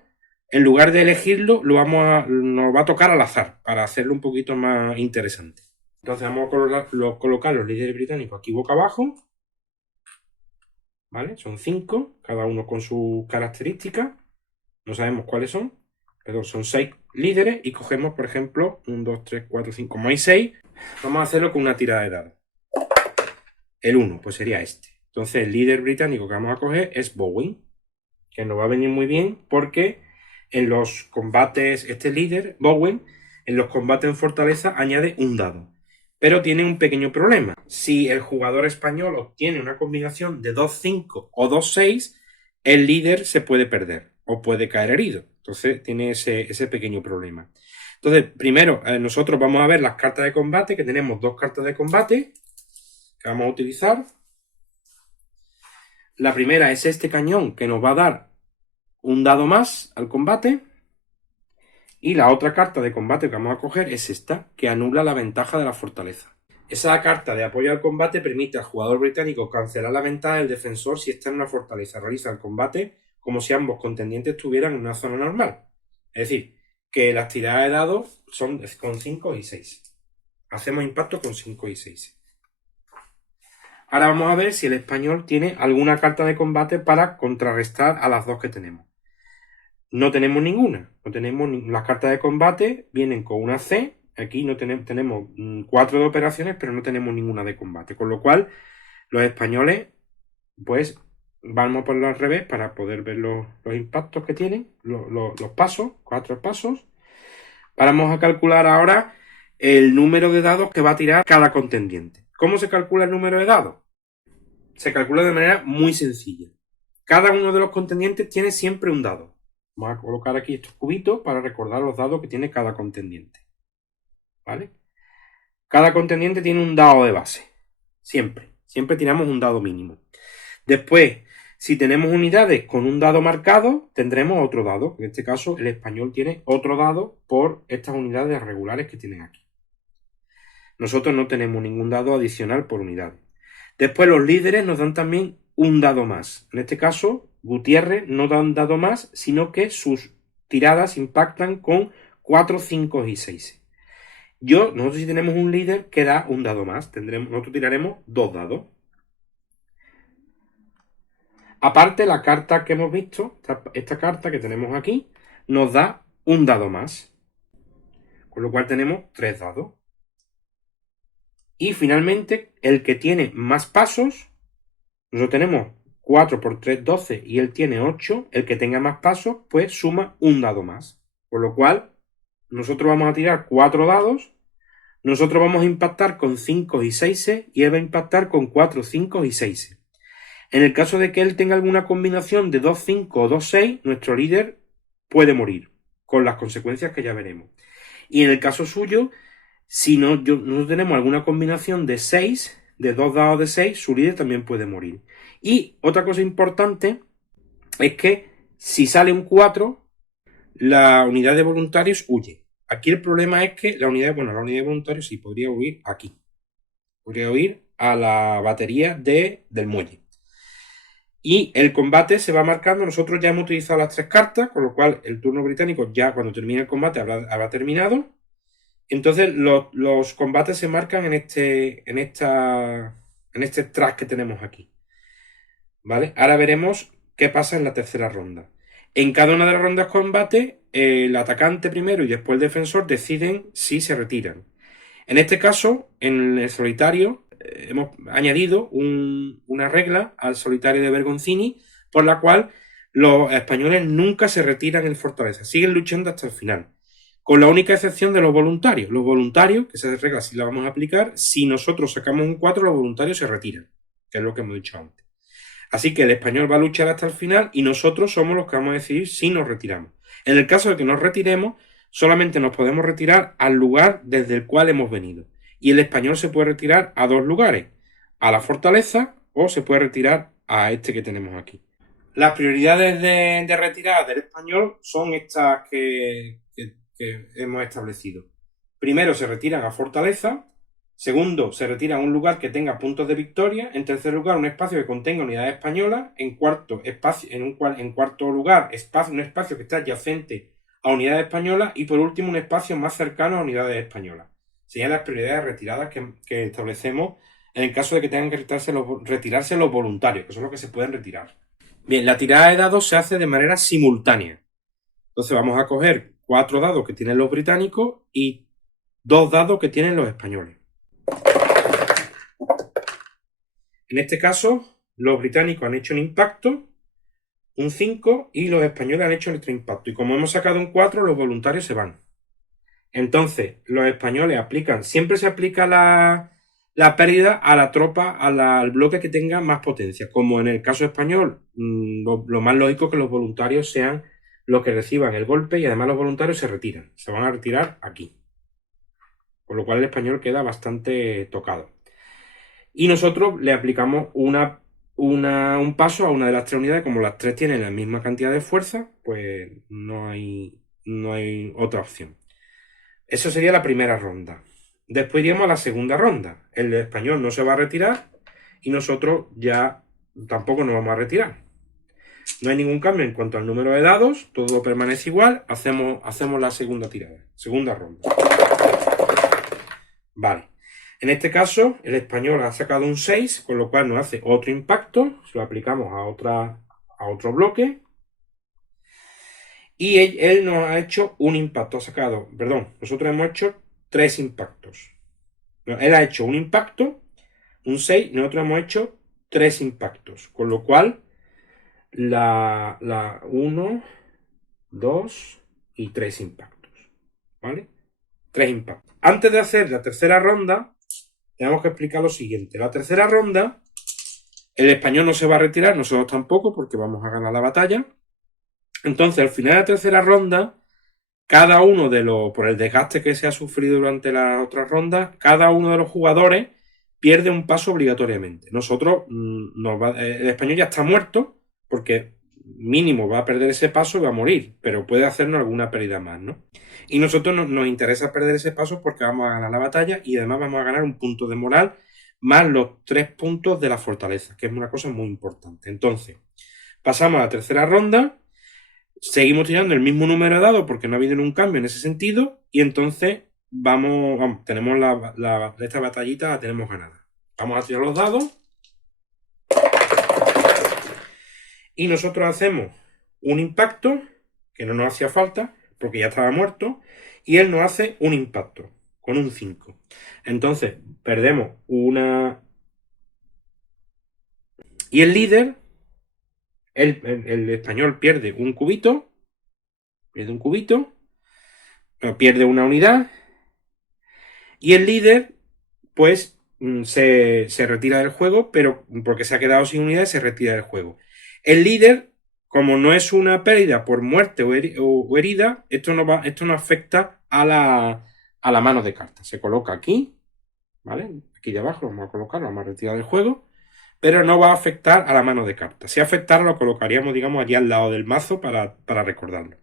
en lugar de elegirlo, nos va a tocar al azar para hacerlo un poquito más interesante. Entonces vamos a colocar los líderes británicos aquí boca abajo. ¿Vale? Son 5, cada uno con sus características. No sabemos cuáles son. Pero son 6 líderes y cogemos, por ejemplo, 1, 2, 3, 4, 5. Como hay 6, vamos a hacerlo con una tirada de dados. El 1, pues sería este. Entonces el líder británico que vamos a coger es Bowen, que nos va a venir muy bien porque en los combates, este líder, Bowen, en los combates en fortaleza añade un dado. Pero tiene un pequeño problema. Si el jugador español obtiene una combinación de 2-5 o 2-6, el líder se puede perder o puede caer herido. Entonces tiene ese pequeño problema. Entonces, primero, nosotros vamos a ver las cartas de combate, que tenemos 2 cartas de combate que vamos a utilizar. La primera es este cañón que nos va a dar un dado más al combate. Y la otra carta de combate que vamos a coger es esta, que anula la ventaja de la fortaleza. Esa carta de apoyo al combate permite al jugador británico cancelar la ventaja del defensor si está en una fortaleza. Realiza el combate como si ambos contendientes estuvieran en una zona normal. Es decir, que las tiradas de dados son con 5 y 6. Hacemos impacto con 5 y 6. Ahora vamos a ver si el español tiene alguna carta de combate para contrarrestar a las 2 que tenemos. No tenemos ninguna. Las cartas de combate vienen con una C. Aquí no tenemos 4 de operaciones, pero no tenemos ninguna de combate. Con lo cual, los españoles, pues, vamos a ponerlo al revés para poder ver los impactos que tienen, los pasos, 4 pasos. Vamos a calcular ahora el número de dados que va a tirar cada contendiente. ¿Cómo se calcula el número de dados? Se calcula de manera muy sencilla. Cada uno de los contendientes tiene siempre un dado. Vamos a colocar aquí estos cubitos para recordar los dados que tiene cada contendiente. ¿Vale? Cada contendiente tiene un dado de base. Siempre. Siempre tiramos un dado mínimo. Después, si tenemos unidades con un dado marcado, tendremos otro dado. En este caso, el español tiene otro dado por estas unidades regulares que tienen aquí. Nosotros no tenemos ningún dado adicional por unidad. Después, los líderes nos dan también un dado más. En este caso, Gutiérrez no da un dado más, sino que sus tiradas impactan con 4, 5 y 6. Nosotros sí tenemos un líder que da un dado más. Nosotros tiraremos 2 dados. Aparte, la carta que hemos visto, esta carta que tenemos aquí, nos da un dado más. Con lo cual tenemos 3 dados. Y finalmente, el que tiene más pasos, nosotros tenemos 4 por 3, 12 y él tiene 8. El que tenga más pasos, pues suma un dado más. Por lo cual, nosotros vamos a tirar 4 dados. Nosotros vamos a impactar con 5 y 6 y él va a impactar con 4, 5 y 6. En el caso de que él tenga alguna combinación de 2, 5 o 2, 6, nuestro líder puede morir, con las consecuencias que ya veremos. Y en el caso suyo, si nosotros tenemos alguna combinación de 6, de 2 dados de 6, su líder también puede morir. Y otra cosa importante es que si sale un 4, la unidad de voluntarios huye. Aquí el problema es que la unidad de voluntarios sí podría huir aquí. Podría huir a la batería del muelle. Y el combate se va marcando. Nosotros ya hemos utilizado las 3 cartas, con lo cual el turno británico ya cuando termine el combate habrá terminado. Entonces los combates se marcan en este track que tenemos aquí. ¿Vale? Ahora veremos qué pasa en la tercera ronda. En cada una de las rondas de combate, el atacante primero y después el defensor deciden si se retiran. En este caso, en el solitario, hemos añadido una regla al solitario de Bergoncini, por la cual los españoles nunca se retiran en Fortaleza, siguen luchando hasta el final, con la única excepción de los voluntarios. Los voluntarios, que esa regla sí la vamos a aplicar, si nosotros sacamos un 4, los voluntarios se retiran, que es lo que hemos dicho antes. Así que el español va a luchar hasta el final y nosotros somos los que vamos a decidir si nos retiramos. En el caso de que nos retiremos, solamente nos podemos retirar al lugar desde el cual hemos venido. Y el español se puede retirar a 2 lugares, a la fortaleza o se puede retirar a este que tenemos aquí. Las prioridades de retirada del español son estas que hemos establecido. Primero se retiran a fortaleza. Segundo, se retira a un lugar que tenga puntos de victoria. En tercer lugar, un espacio que contenga unidades españolas. En cuarto lugar, un espacio que está adyacente a unidades españolas. Y por último, un espacio más cercano a unidades españolas. Serían las prioridades retiradas que establecemos en el caso de que tengan que retirarse los voluntarios, que son los que se pueden retirar. Bien, la tirada de dados se hace de manera simultánea. Entonces vamos a coger 4 dados que tienen los británicos y 2 dados que tienen los españoles. En este caso, los británicos han hecho un impacto, un 5, y los españoles han hecho nuestro impacto. Y como hemos sacado un 4, los voluntarios se van. Entonces, los españoles siempre se aplica la pérdida a la tropa, al bloque que tenga más potencia. Como en el caso español, lo más lógico es que los voluntarios sean los que reciban el golpe y además los voluntarios se retiran. Se van a retirar aquí. Con lo cual el español queda bastante tocado. Y nosotros le aplicamos un paso a una de las 3 unidades. Como las 3 tienen la misma cantidad de fuerza, pues no hay otra opción. Eso sería la primera ronda. Después iríamos a la segunda ronda. El español no se va a retirar y nosotros ya tampoco nos vamos a retirar. No hay ningún cambio en cuanto al número de dados, todo permanece igual. Hacemos la segunda tirada, segunda ronda. Vale. En este caso, el español ha sacado un 6, con lo cual nos hace otro impacto. Se lo aplicamos a otro bloque. Y él nos ha hecho un impacto. Nosotros hemos hecho 3 impactos. Él ha hecho un impacto, un 6, y nosotros hemos hecho 3 impactos. Con lo cual, la 1, 2 y 3 impactos. ¿Vale? 3 impactos. Antes de hacer la tercera ronda, tenemos que explicar lo siguiente. La tercera ronda, el español no se va a retirar, nosotros tampoco, porque vamos a ganar la batalla. Entonces, al final de la tercera ronda, cada uno de los, por el desgaste que se ha sufrido durante las otras rondas, cada uno de los jugadores pierde un paso obligatoriamente. Nosotros, el español ya está muerto, porque mínimo va a perder ese paso y va a morir, pero puede hacernos alguna pérdida más, ¿no? Y nosotros nos interesa perder ese paso porque vamos a ganar la batalla y además vamos a ganar un punto de moral más los 3 puntos de la fortaleza, que es una cosa muy importante. Entonces, pasamos a la tercera ronda. Seguimos tirando el mismo número de dados porque no ha habido ningún cambio en ese sentido y entonces tenemos esta batallita la tenemos ganada. Vamos a tirar los dados y nosotros hacemos un impacto que no nos hacía falta porque ya estaba muerto y él nos hace un impacto con un 5. Entonces perdemos una... Y el líder, el español pierde un cubito, pierde una unidad y el líder pues se retira del juego, pero porque se ha quedado sin unidades se retira del juego. El líder, como no es una pérdida por muerte o herida, esto no afecta a la mano de cartas. Se coloca aquí, ¿vale? Aquí de abajo lo vamos a colocar, lo vamos a retirar del juego, pero no va a afectar a la mano de cartas. Si afectara lo colocaríamos, digamos, allí al lado del mazo para recordarlo.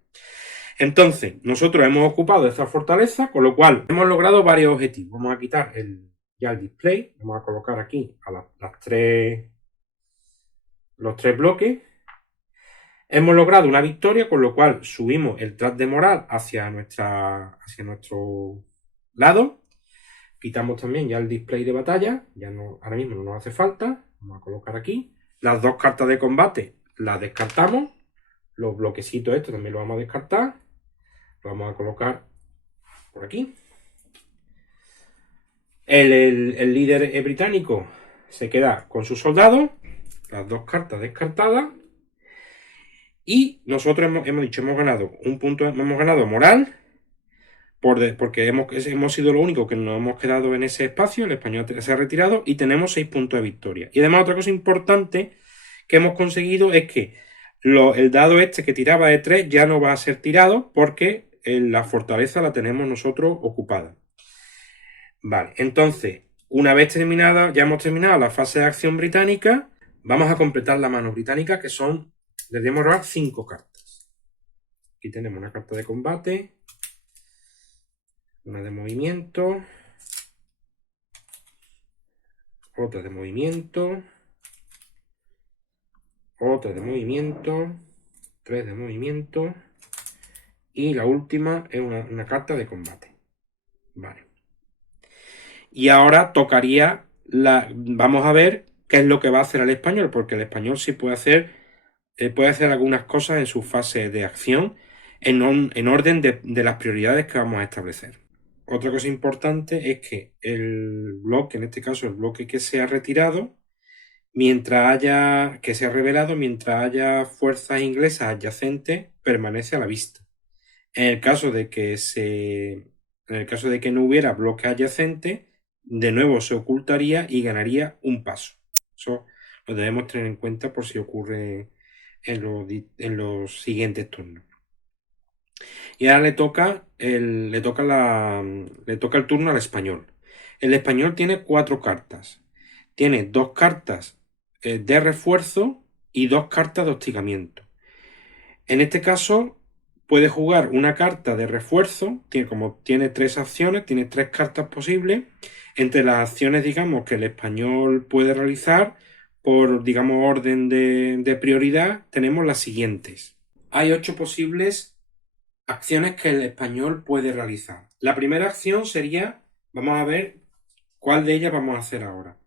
Entonces, nosotros hemos ocupado esta fortaleza, con lo cual hemos logrado varios objetivos. Vamos a quitar ya el display, vamos a colocar aquí a los tres bloques. Hemos logrado una victoria, con lo cual subimos el track de moral hacia nuestro lado. Quitamos también ya el display de batalla, ahora mismo no nos hace falta. Vamos a colocar aquí. Las dos cartas de combate las descartamos. Los bloquecitos estos también los vamos a descartar. Lo vamos a colocar por aquí. El líder británico se queda con sus soldados, las dos cartas descartadas. Y nosotros hemos dicho, hemos ganado un punto, hemos ganado moral, porque hemos sido lo único que nos hemos quedado en ese espacio, el español se ha retirado y tenemos 6 puntos de victoria. Y además otra cosa importante que hemos conseguido es que el dado este que tiraba de 3 ya no va a ser tirado porque la fortaleza la tenemos nosotros ocupada. Vale, entonces, una vez terminada, ya hemos terminado la fase de acción británica, vamos a completar la mano británica, que debemos robar 5 cartas. Aquí tenemos una carta de combate, una de movimiento, otra de movimiento, otra de movimiento, 3 de movimiento y la última es una carta de combate. Vale. Y ahora tocaría vamos a ver qué es lo que va a hacer el español, porque el español sí puede hacer algunas cosas en su fase de acción en orden de las prioridades que vamos a establecer. Otra cosa importante es que el bloque, en este caso el bloque que se ha retirado, que se ha revelado, mientras haya fuerzas inglesas adyacentes, permanece a la vista. En el caso de que no hubiera bloque adyacente, de nuevo se ocultaría y ganaría un paso. Eso lo debemos tener en cuenta por si ocurre en los siguientes turnos. Y ahora le toca el turno al español. El español tiene 4 cartas. Tiene 2 cartas de refuerzo y 2 cartas de hostigamiento. En este caso, puede jugar una carta de refuerzo, como tiene 3 acciones, tiene 3 cartas posibles. Entre las acciones, digamos, que el español puede realizar por, digamos, orden de prioridad, tenemos las siguientes. Hay 8 posibles acciones que el español puede realizar. La primera acción sería, vamos a ver cuál de ellas vamos a hacer ahora.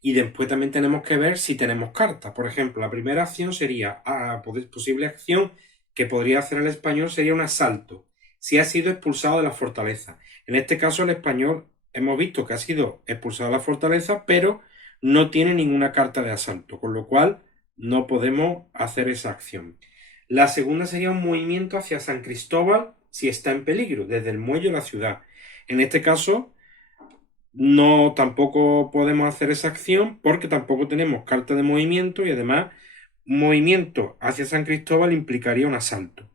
Y después también tenemos que ver si tenemos cartas. Por ejemplo, la primera acción sería, posible acción que podría hacer el español sería un asalto, si ha sido expulsado de la fortaleza. En este caso el español hemos visto que ha sido expulsado de la fortaleza, pero no tiene ninguna carta de asalto, con lo cual no podemos hacer esa acción. La segunda sería un movimiento hacia San Cristóbal si está en peligro, desde el muelle a la ciudad. En este caso tampoco podemos hacer esa acción porque tampoco tenemos carta de movimiento y además Un movimiento hacia San Cristóbal implicaría un asalto.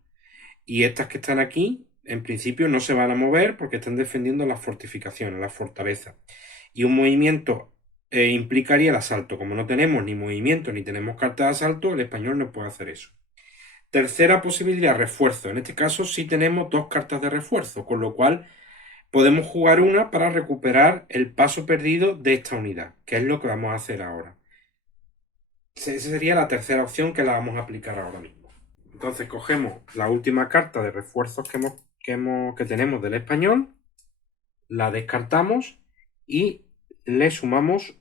Y estas que están aquí, en principio, no se van a mover porque están defendiendo las fortificaciones, las fortalezas. Y un movimiento implicaría el asalto. Como no tenemos ni movimiento ni tenemos carta de asalto, el español no puede hacer eso. Tercera posibilidad, refuerzo. En este caso sí tenemos dos cartas de refuerzo, con lo cual podemos jugar una para recuperar el paso perdido de esta unidad, que es lo que vamos a hacer ahora. Esa sería la tercera opción que la vamos a aplicar ahora mismo. Entonces cogemos la última carta de refuerzos que tenemos del español, la descartamos y le sumamos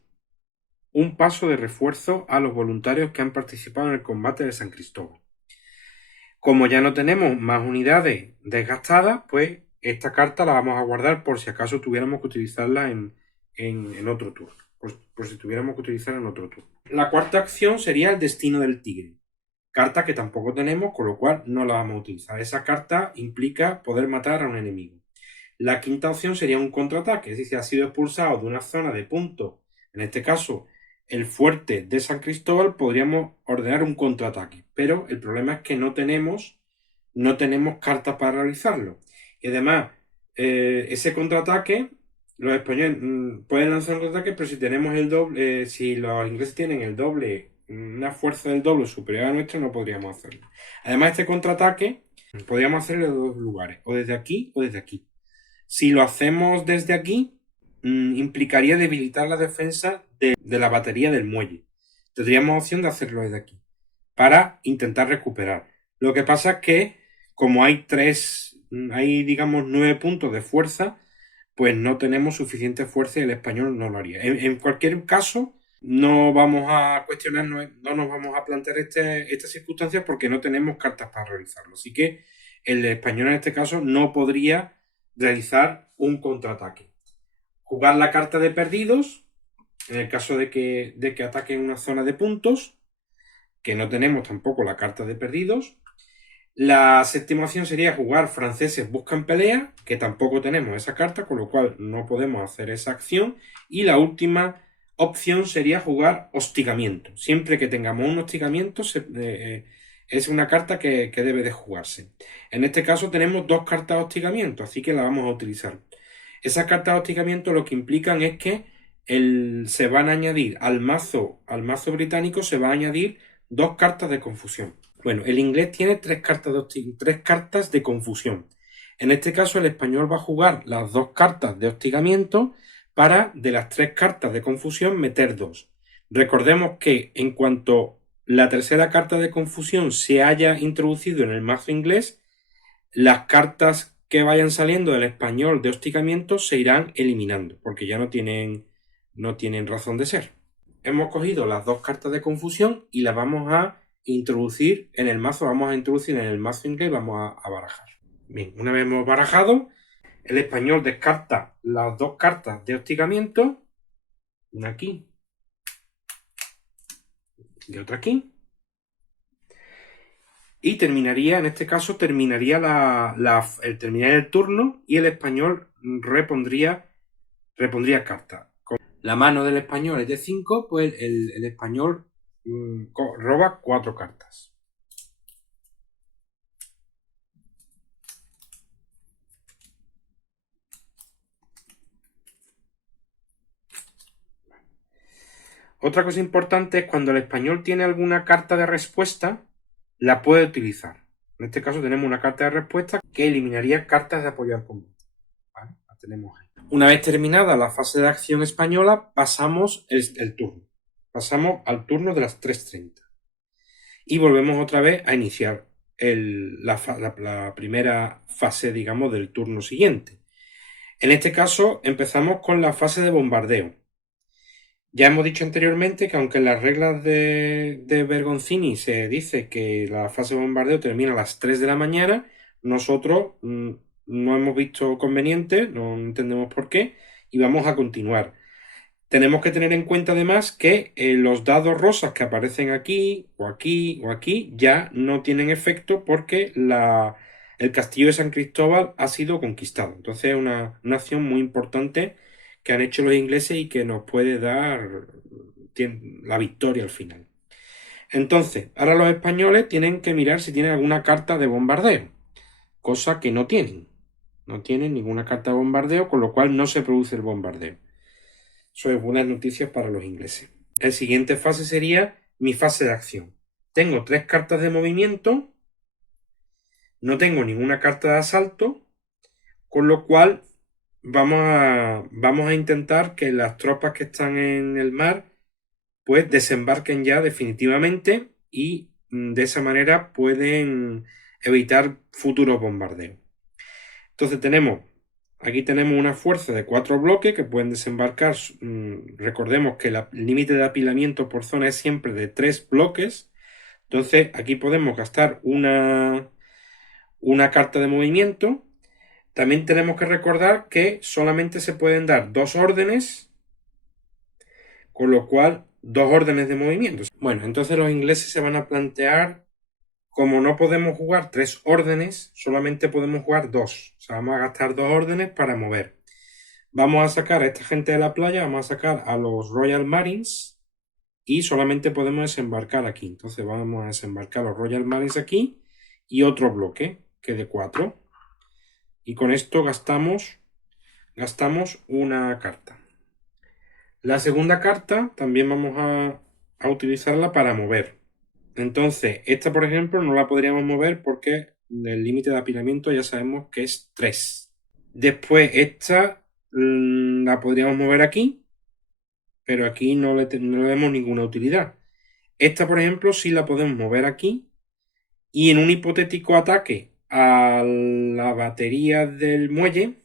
un paso de refuerzo a los voluntarios que han participado en el combate de San Cristóbal. Como ya no tenemos más unidades desgastadas, pues esta carta la vamos a guardar por si acaso tuviéramos que utilizarla en otro turno. Por si tuviéramos que utilizarla en otro turno. La cuarta acción sería el destino del tigre. Carta que tampoco tenemos, con lo cual no la vamos a utilizar. Esa carta implica poder matar a un enemigo. La quinta opción sería un contraataque, es decir, si ha sido expulsado de una zona de punto, en este caso el fuerte de San Cristóbal, podríamos ordenar un contraataque, pero el problema es que no tenemos cartas para realizarlo. Y además, ese contraataque, los españoles pueden lanzar un contraataque, pero si tenemos el doble, si los ingleses tienen el doble, una fuerza del doble superior a nuestra, no podríamos hacerlo. Además, este contraataque podríamos hacerlo en dos lugares, o desde aquí o desde aquí. Si lo hacemos desde aquí, implicaría debilitar la defensa de la batería del muelle. Tendríamos opción de hacerlo desde aquí para intentar recuperar. Lo que pasa es que como hay digamos 9 puntos de fuerza, pues no tenemos suficiente fuerza y el español no lo haría. En cualquier caso, no vamos a cuestionarnos, no nos vamos a plantear estas circunstancias porque no tenemos cartas para realizarlo. Así que el español en este caso no podría realizar un contraataque. Jugar la carta de perdidos, en el caso de que ataquen una zona de puntos, que no tenemos tampoco la carta de perdidos. La séptima opción sería jugar franceses buscan pelea, que tampoco tenemos esa carta, con lo cual no podemos hacer esa acción. Y la última opción sería jugar hostigamiento. Siempre que tengamos un hostigamiento, es una carta que debe de jugarse. En este caso tenemos dos cartas de hostigamiento, así que la vamos a utilizar. Esas cartas de hostigamiento lo que implican es que se van a añadir al mazo británico, se va a añadir dos cartas de confusión. Bueno, el inglés tiene tres cartas de confusión. En este caso, el español va a jugar las dos cartas de hostigamiento para, de las tres cartas de confusión, meter dos. Recordemos que en cuanto la tercera carta de confusión se haya introducido en el mazo inglés, las cartas que vayan saliendo del español de hostigamiento se irán eliminando, porque ya no tienen razón de ser. Hemos cogido las dos cartas de confusión y las vamos a introducir en el mazo, inglés, vamos a barajar. Bien, una vez hemos barajado, el español descarta las dos cartas de hostigamiento, una aquí y otra aquí, y en este caso terminaría el turno y el español repondría cartas. La mano del español es de 5, pues el español roba 4 cartas. Otra cosa importante es cuando el español tiene alguna carta de respuesta, la puede utilizar. En este caso tenemos una carta de respuesta que eliminaría cartas de apoyo al combate. ¿Vale? La tenemos ahí. Una vez terminada la fase de acción española, pasamos el turno. Pasamos al turno de las 3:30. Y volvemos otra vez a iniciar la primera fase, digamos, del turno siguiente. En este caso empezamos con la fase de bombardeo. Ya hemos dicho anteriormente que aunque en las reglas de Bergoncini se dice que la fase de bombardeo termina a las 3 de la mañana, nosotros no hemos visto conveniente, no entendemos por qué, y vamos a continuar. Tenemos que tener en cuenta además que los dados rosas que aparecen aquí o aquí o aquí ya no tienen efecto porque el castillo de San Cristóbal ha sido conquistado. Entonces es una acción muy importante que han hecho los ingleses y que nos puede dar la victoria al final. Entonces, ahora los españoles tienen que mirar si tienen alguna carta de bombardeo, cosa que no tienen. No tienen ninguna carta de bombardeo, con lo cual no se produce el bombardeo. Eso es buenas noticias para los ingleses. El siguiente fase sería mi fase de acción. Tengo 3 cartas de movimiento, no tengo ninguna carta de asalto, con lo cual vamos a intentar que las tropas que están en el mar pues desembarquen ya definitivamente y de esa manera pueden evitar futuros bombardeos. Entonces aquí tenemos una fuerza de 4 bloques que pueden desembarcar. Recordemos que el límite de apilamiento por zona es siempre de 3 bloques. Entonces aquí podemos gastar una carta de movimiento. También tenemos que recordar que solamente se pueden dar 2 órdenes, con lo cual 2 órdenes de movimiento. Bueno, entonces los ingleses se van a plantear, como no podemos jugar 3 órdenes, solamente podemos jugar 2. O sea, vamos a gastar 2 órdenes para mover. Vamos a sacar a esta gente de la playa, vamos a sacar a los Royal Marines y solamente podemos desembarcar aquí. Entonces vamos a desembarcar los Royal Marines aquí y otro bloque, que es de 4. Y con esto gastamos una carta. La segunda carta también vamos a utilizarla para mover. Entonces, esta por ejemplo no la podríamos mover porque el límite de apilamiento ya sabemos que es 3. Después esta la podríamos mover aquí, pero aquí no le vemos ninguna utilidad. Esta por ejemplo sí la podemos mover aquí y en un hipotético ataque a la batería del muelle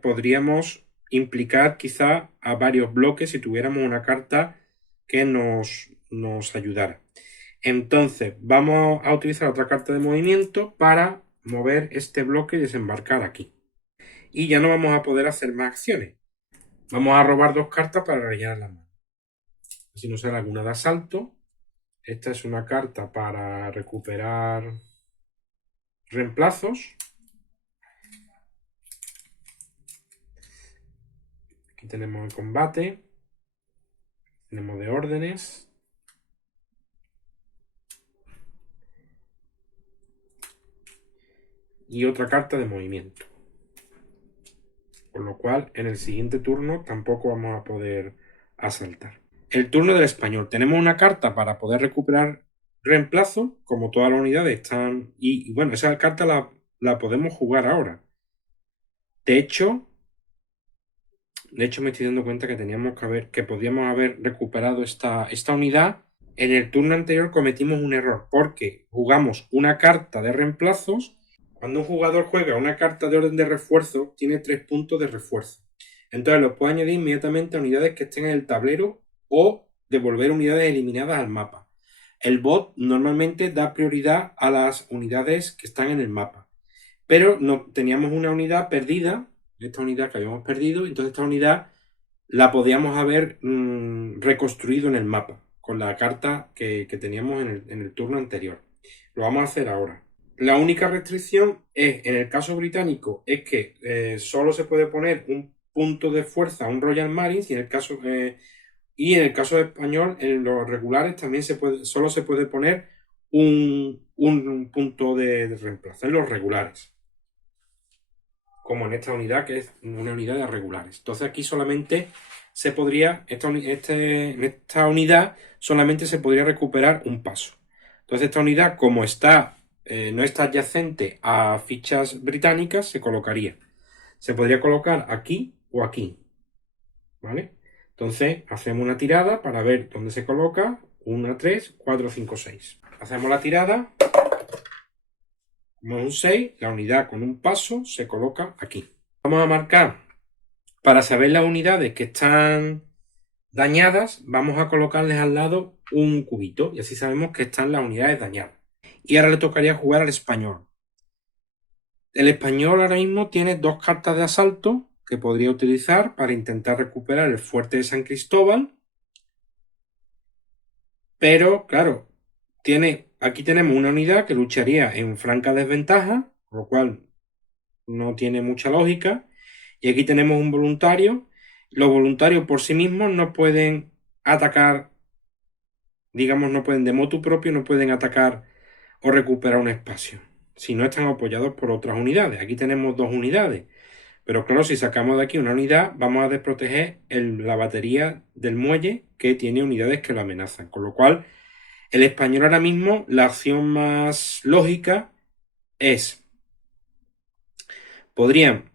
podríamos implicar quizá a varios bloques si tuviéramos una carta que nos ayudara. Entonces vamos a utilizar otra carta de movimiento para mover este bloque y desembarcar aquí. Y ya no vamos a poder hacer más acciones. Vamos a robar 2 cartas para rellenar la mano. Si nos sale alguna de asalto. Esta es una carta para recuperar reemplazos. Aquí tenemos el combate. Tenemos de órdenes. Y otra carta de movimiento. Con lo cual, en el siguiente turno tampoco vamos a poder asaltar. El turno del español. Tenemos una carta para poder recuperar reemplazo, como todas las unidades están... Y bueno, esa carta la podemos jugar ahora. De hecho, me estoy dando cuenta que podríamos haber recuperado esta unidad. En el turno anterior cometimos un error porque jugamos una carta de reemplazos. Cuando un jugador juega una carta de orden de refuerzo, tiene 3 puntos de refuerzo. Entonces los puede añadir inmediatamente a unidades que estén en el tablero o devolver unidades eliminadas al mapa. El bot normalmente da prioridad a las unidades que están en el mapa. Pero no, teníamos una unidad perdida, esta unidad que habíamos perdido, entonces esta unidad la podíamos haber reconstruido en el mapa con la carta que teníamos en el turno anterior. Lo vamos a hacer ahora. La única restricción es, en el caso británico, es que solo se puede poner un punto de fuerza a un Royal Marines y en el caso español, en los regulares también solo se puede poner un punto de reemplazo en los regulares. Como en esta unidad, que es una unidad de regulares. Entonces aquí solamente se podría, en esta unidad solamente se podría recuperar un paso. Entonces esta unidad, como no está adyacente a fichas británicas, se colocaría. Se podría colocar aquí o aquí. ¿Vale? Entonces hacemos una tirada para ver dónde se coloca. 1, 3, 4, 5, 6. Hacemos la tirada. Como es un 6, la unidad con un paso se coloca aquí. Vamos a marcar, para saber las unidades que están dañadas, vamos a colocarles al lado un cubito y así sabemos que están las unidades dañadas. Y ahora le tocaría jugar al español. El español ahora mismo tiene 2 cartas de asalto que podría utilizar para intentar recuperar el fuerte de San Cristóbal. Pero, claro, aquí tenemos una unidad que lucharía en franca desventaja, por lo cual no tiene mucha lógica. Y aquí tenemos un voluntario. Los voluntarios por sí mismos no pueden atacar digamos, no pueden de motu propio, no pueden atacar o recuperar un espacio, si no están apoyados por otras unidades. Aquí tenemos 2 unidades, pero claro, si sacamos de aquí una unidad, vamos a desproteger la batería del muelle que tiene unidades que lo amenazan. Con lo cual, el español ahora mismo, la opción más lógica es, podrían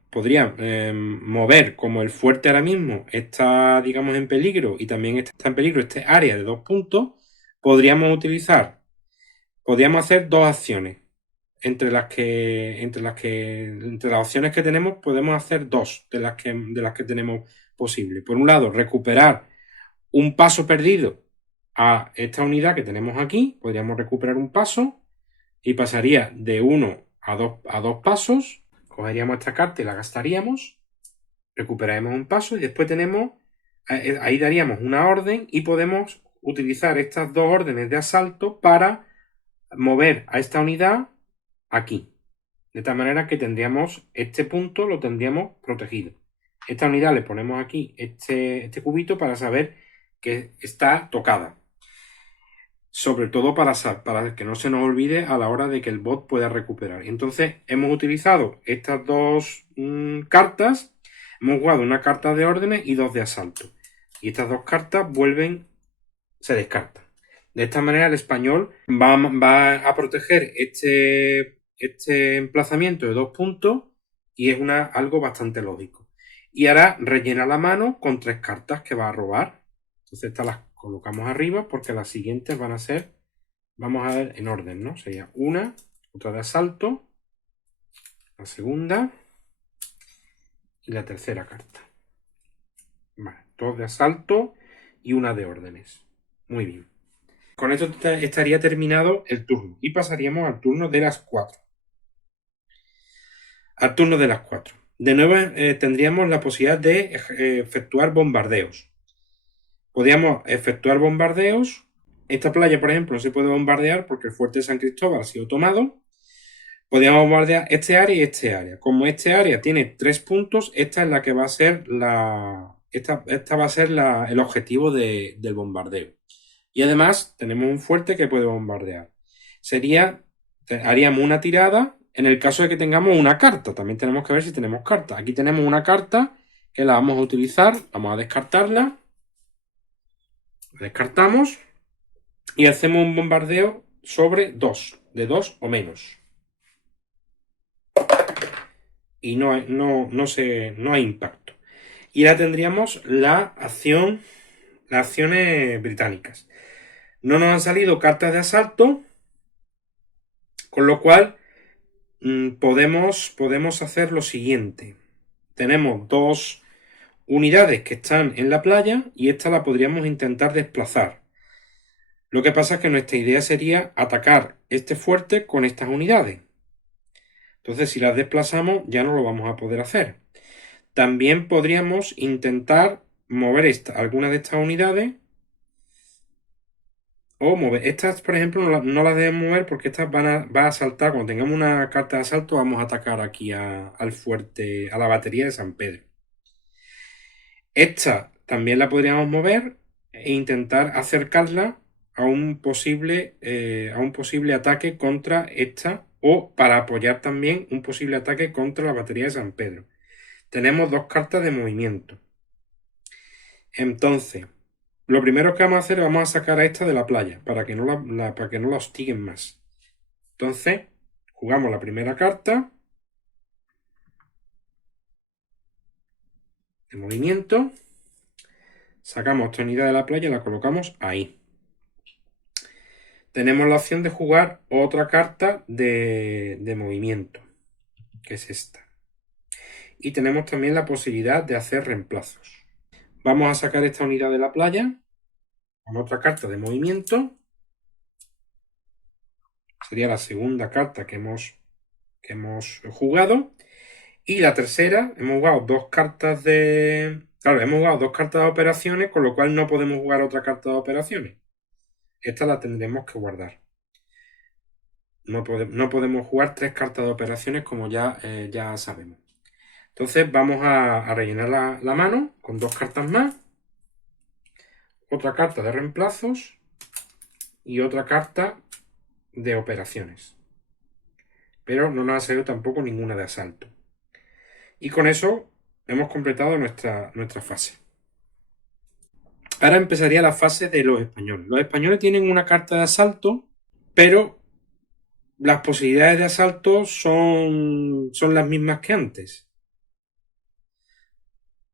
mover, como el fuerte ahora mismo está, digamos, en peligro y también está en peligro este área de 2 puntos, podríamos hacer 2 acciones. Entre las opciones que tenemos, podemos hacer 2 de las que tenemos posible. Por un lado, recuperar un paso perdido a esta unidad que tenemos aquí. Podríamos recuperar un paso y pasaría de 1 a 2 pasos. Cogeríamos esta carta y la gastaríamos. Recuperaríamos un paso y después ahí daríamos una orden y podemos utilizar estas 2 órdenes de asalto para mover a esta unidad aquí. De tal manera que tendríamos este punto, lo tendríamos protegido. Esta unidad le ponemos aquí este cubito para saber que está tocada. Sobre todo para que no se nos olvide a la hora de que el bot pueda recuperar. Entonces hemos utilizado estas 2 cartas. Hemos jugado una carta de órdenes y 2 de asalto. Y estas 2 cartas se descartan. De esta manera el español va a proteger este emplazamiento de 2 puntos y es algo bastante lógico. Y ahora rellena la mano con 3 cartas que va a robar. Entonces estas las colocamos arriba porque las siguientes van a ser, vamos a ver en orden, ¿no? Sería una, otra de asalto, la segunda y la tercera carta. Vale, 2 de asalto y una de órdenes. Muy bien. Con esto estaría terminado el turno y pasaríamos al turno de las 4. Al turno de las 4. De nuevo tendríamos la posibilidad de efectuar bombardeos. Podríamos efectuar bombardeos. Esta playa, por ejemplo, no se puede bombardear porque el fuerte de San Cristóbal ha sido tomado. Podríamos bombardear este área y este área. Como este área tiene 3 puntos, esta es la que va a ser esta va a ser el objetivo del bombardeo. Y además tenemos un fuerte que puede bombardear. Haríamos una tirada en el caso de que tengamos una carta. También tenemos que ver si tenemos carta. Aquí tenemos una carta que la vamos a utilizar. Vamos a descartarla. La descartamos y hacemos un bombardeo sobre 2, de 2 o menos. Y no hay impacto. Y ahora tendríamos las acciones británicas. No nos han salido cartas de asalto, con lo cual podemos hacer lo siguiente. Tenemos 2 unidades que están en la playa y esta la podríamos intentar desplazar. Lo que pasa es que nuestra idea sería atacar este fuerte con estas unidades. Entonces, si las desplazamos, ya no lo vamos a poder hacer. También podríamos intentar mover algunas de estas unidades o mover. Estas, por ejemplo, no las debemos mover porque estas van a saltar. Cuando tengamos una carta de asalto, vamos a atacar aquí al fuerte, a la batería de San Pedro. Esta también la podríamos mover e intentar acercarla a un posible ataque contra esta o para apoyar también un posible ataque contra la batería de San Pedro. Tenemos 2 cartas de movimiento. Entonces, lo primero que vamos a hacer, vamos a sacar a esta de la playa para que no la hostiguen más. Entonces, jugamos la primera carta de movimiento. Sacamos esta unidad de la playa y la colocamos ahí. Tenemos la opción de jugar otra carta de movimiento, que es esta. Y tenemos también la posibilidad de hacer reemplazos. Vamos a sacar esta unidad de la playa con otra carta de movimiento. Sería la segunda carta que hemos jugado. Y la tercera, hemos jugado 2 cartas hemos jugado 2 cartas de operaciones, con lo cual no podemos jugar otra carta de operaciones. Esta la tendremos que guardar. No podemos jugar 3 cartas de operaciones como ya sabemos. Entonces vamos a rellenar la mano con 2 cartas más. Otra carta de reemplazos. y otra carta de operaciones. Pero no nos ha salido tampoco ninguna de asalto. Y con eso hemos completado nuestra fase. Ahora empezaría la fase de los españoles. Los españoles tienen una carta de asalto, pero las posibilidades de asalto son las mismas que antes.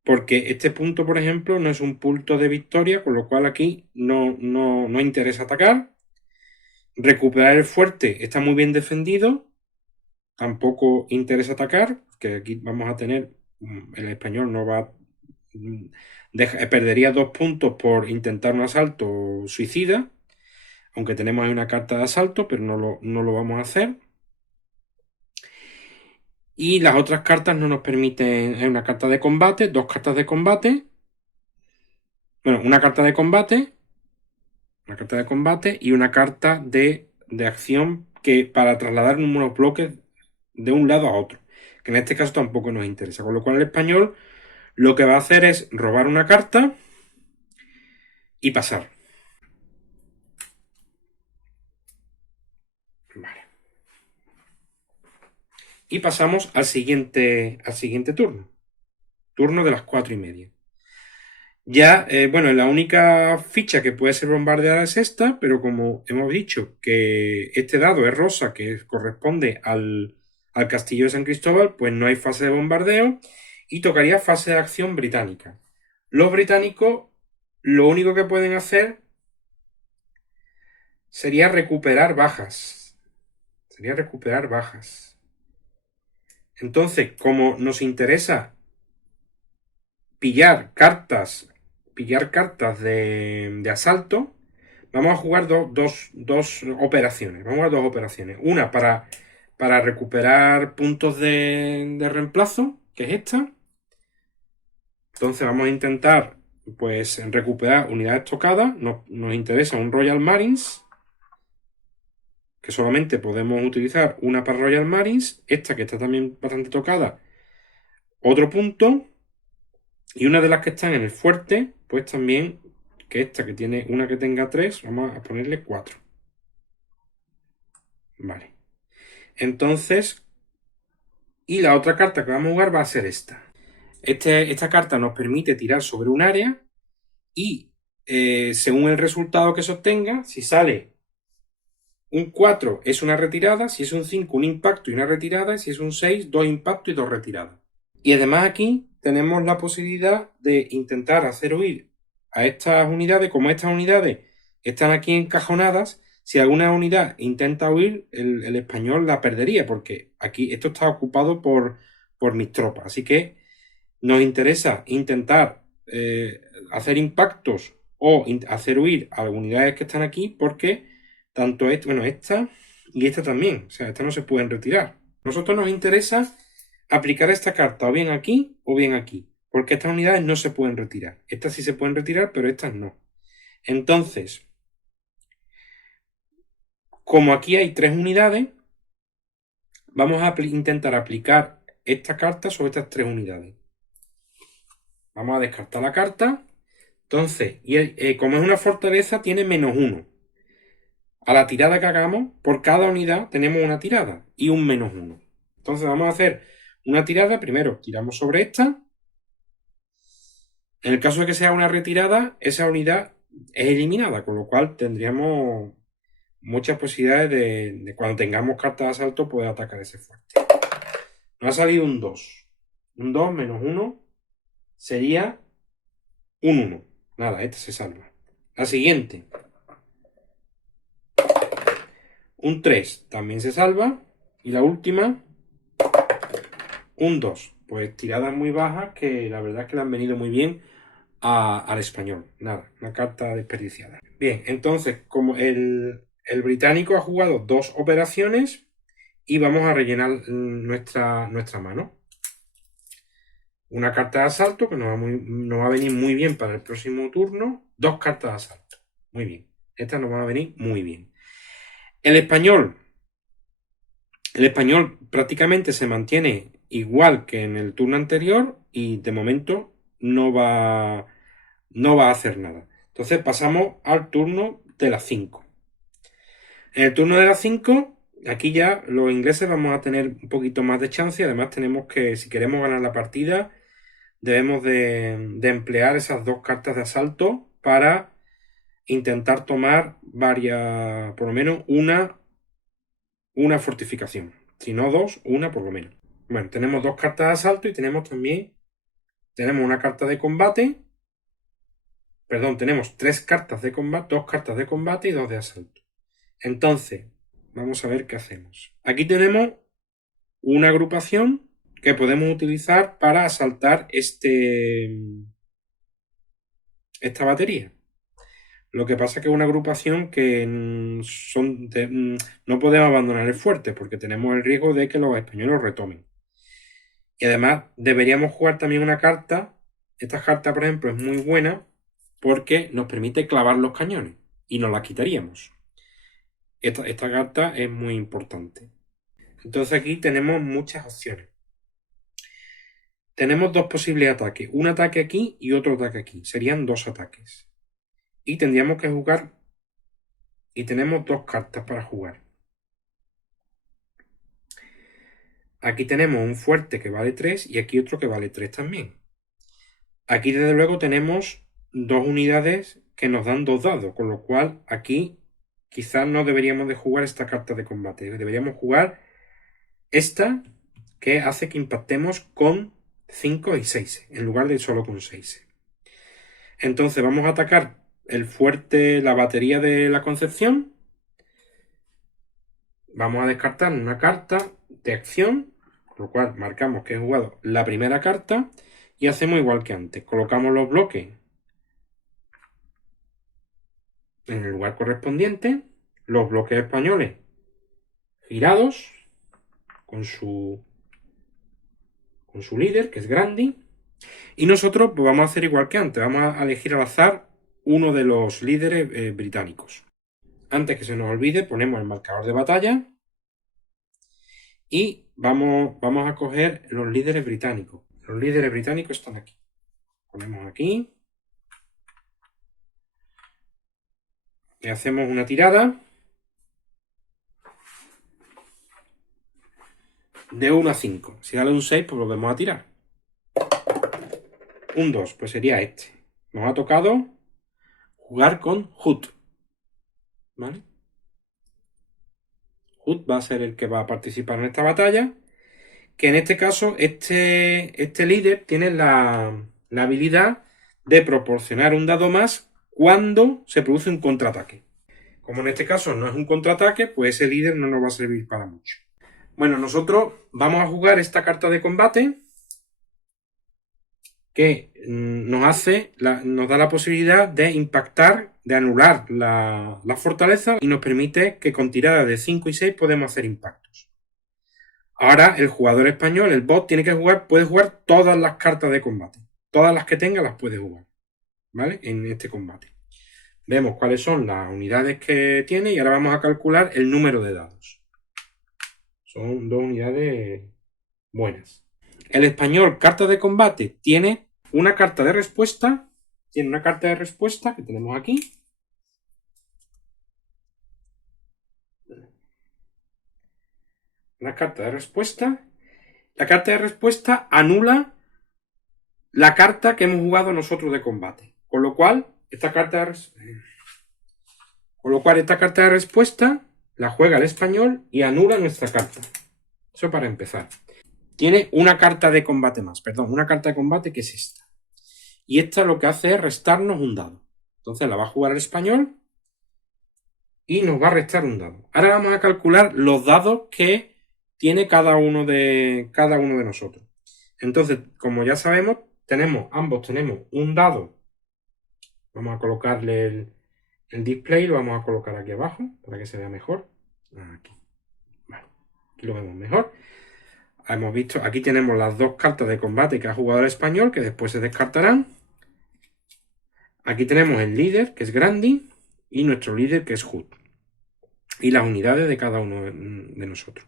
Porque este punto, por ejemplo, no es un punto de victoria, con lo cual aquí no interesa atacar. Recuperar el fuerte está muy bien defendido. Tampoco interesa atacar, que aquí vamos a tener, el español no va, perdería 2 puntos por intentar un asalto suicida, aunque tenemos ahí una carta de asalto, pero no lo vamos a hacer. Y las otras cartas no nos permiten, hay una carta de combate, 2 cartas de combate, bueno, una carta de combate y una carta de acción que para trasladar unos bloques de un lado a otro, que en este caso tampoco nos interesa, con lo cual el español lo que va a hacer es robar una carta y pasar. Vale. Y pasamos al siguiente turno. Turno de las 4:30. Ya, bueno, la única ficha que puede ser bombardeada es esta, pero como hemos dicho que este dado es rosa, que corresponde al castillo de San Cristóbal, pues no hay fase de bombardeo y tocaría fase de acción británica. Los británicos lo único que pueden hacer sería recuperar bajas. Entonces, como nos interesa pillar cartas de asalto, vamos a jugar dos operaciones. Vamos a jugar 2 operaciones. Una para recuperar puntos de reemplazo, que es esta. Entonces vamos a intentar pues recuperar unidades tocadas. Nos interesa un Royal Marines, que solamente podemos utilizar una para Royal Marines. Esta que está también bastante tocada, otro punto. Y una de las que están en el fuerte, pues también, que esta que tiene una que tenga 3, vamos a ponerle 4. Vale. Entonces, y la otra carta que vamos a jugar va a ser esta. Esta carta nos permite tirar sobre un área y según el resultado que se obtenga, si sale un 4 es una retirada, si es un 5 un impacto y una retirada, y si es un 6 2 impactos y 2 retiradas. Y además aquí tenemos la posibilidad de intentar hacer huir a estas unidades. Como estas unidades están aquí encajonadas, si alguna unidad intenta huir, el español la perdería, porque aquí esto está ocupado por mis tropas. Así que nos interesa intentar hacer impactos o hacer huir a las unidades que están aquí, porque tanto esta y esta también, o sea, estas no se pueden retirar. A nosotros nos interesa aplicar esta carta o bien aquí o bien aquí, porque estas unidades no se pueden retirar. Estas sí se pueden retirar, pero estas no. Entonces, como aquí hay 3 unidades, vamos a intentar aplicar esta carta sobre estas 3 unidades. Vamos a descartar la carta. Entonces, como es una fortaleza, tiene -1. A la tirada que hagamos, por cada unidad tenemos una tirada y un -1. Entonces vamos a hacer una tirada. Primero tiramos sobre esta. En el caso de que sea una retirada, esa unidad es eliminada, con lo cual tendríamos muchas posibilidades de cuando tengamos cartas de asalto poder atacar ese fuerte. Nos ha salido un 2. Un 2 -1 sería un 1. Nada, esta se salva. La siguiente. Un 3 también se salva. Y la última, un 2. Pues tiradas muy bajas que la verdad es que le han venido muy bien al español. Nada, una carta desperdiciada. Bien, entonces, como el británico ha jugado 2 operaciones y vamos a rellenar nuestra mano. Una carta de asalto que nos va a venir muy bien para el próximo turno. 2 cartas de asalto. Muy bien. Estas nos van a venir muy bien. El español prácticamente se mantiene igual que en el turno anterior y de momento no va a hacer nada. Entonces pasamos al turno de las 5. En el turno de las 5, aquí ya los ingleses vamos a tener un poquito más de chance y además tenemos que, si queremos ganar la partida, debemos de emplear esas dos cartas de asalto para intentar tomar varias, por lo menos una fortificación. Si no dos, una por lo menos. Bueno, tenemos dos cartas de asalto y tenemos una carta de combate. Perdón, tenemos tres cartas de combate, dos cartas de combate y dos de asalto. Entonces, vamos a ver qué hacemos. Aquí tenemos una agrupación que podemos utilizar para asaltar esta batería. Lo que pasa es que es una agrupación que no podemos abandonar el fuerte porque tenemos el riesgo de que los españoles lo retomen. Y además deberíamos jugar también una carta. Esta carta, por ejemplo, es muy buena porque nos permite clavar los cañones y nos la quitaríamos. Esta carta es muy importante. Entonces aquí tenemos muchas opciones. Tenemos dos posibles ataques. Un ataque aquí y otro ataque aquí. Serían dos ataques. Y tendríamos que jugar. Y tenemos dos cartas para jugar. Aquí tenemos un fuerte que vale 3 y aquí otro que vale 3 también. Aquí desde luego tenemos dos unidades que nos dan dos dados, con lo cual aquí quizás no deberíamos de jugar esta carta de combate. Deberíamos jugar esta que hace que impactemos con 5 y 6 en lugar de solo con 6. Entonces vamos a atacar el fuerte, la batería de la Concepción. Vamos a descartar una carta de acción, con lo cual marcamos que he jugado la primera carta y hacemos igual que antes. Colocamos los bloques en el lugar correspondiente, los bloques españoles girados con su líder, que es Grandi, y nosotros pues, vamos a hacer igual que antes, vamos a elegir al azar uno de los líderes británicos. Antes que se nos olvide, ponemos el marcador de batalla y vamos a coger los líderes británicos. Los líderes británicos están aquí. Ponemos aquí. Y hacemos una tirada de 1 a 5. Si sale un 6, pues volvemos a tirar. Un 2, pues sería este. Nos ha tocado jugar con Hood. ¿Vale? Hood va a ser el que va a participar en esta batalla. Que en este caso, este líder tiene la habilidad de proporcionar un dado más cuando se produce un contraataque. Como en este caso no es un contraataque, pues ese líder no nos va a servir para mucho. Bueno, nosotros vamos a jugar esta carta de combate que nos da la posibilidad de impactar, de anular la fortaleza y nos permite que con tiradas de 5 y 6 podemos hacer impactos. Ahora el jugador español, el bot, puede jugar todas las cartas de combate. Todas las que tenga las puede jugar, ¿vale? En este combate. Vemos cuáles son las unidades que tiene y ahora vamos a calcular el número de dados. Son dos unidades buenas. El español, carta de combate, tiene una carta de respuesta. Tiene una carta de respuesta que tenemos aquí. Una carta de respuesta. La carta de respuesta anula la carta que hemos jugado nosotros de combate. Con lo cual, esta carta de respuesta la juega el español y anula nuestra carta. Eso para empezar. Tiene una carta de combate más, una carta de combate que es esta. Y esta lo que hace es restarnos un dado. Entonces la va a jugar el español y nos va a restar un dado. Ahora vamos a calcular los dados que tiene cada uno de nosotros. Entonces, como ya sabemos, ambos tenemos un dado. Vamos a colocarle el display, lo vamos a colocar aquí abajo para que se vea mejor. Aquí. Vale, aquí lo vemos mejor. Hemos visto, aquí tenemos las dos cartas de combate que ha jugado el español, que después se descartarán. Aquí tenemos el líder, que es Grandi, y nuestro líder, que es Hood. Y las unidades de cada uno de nosotros.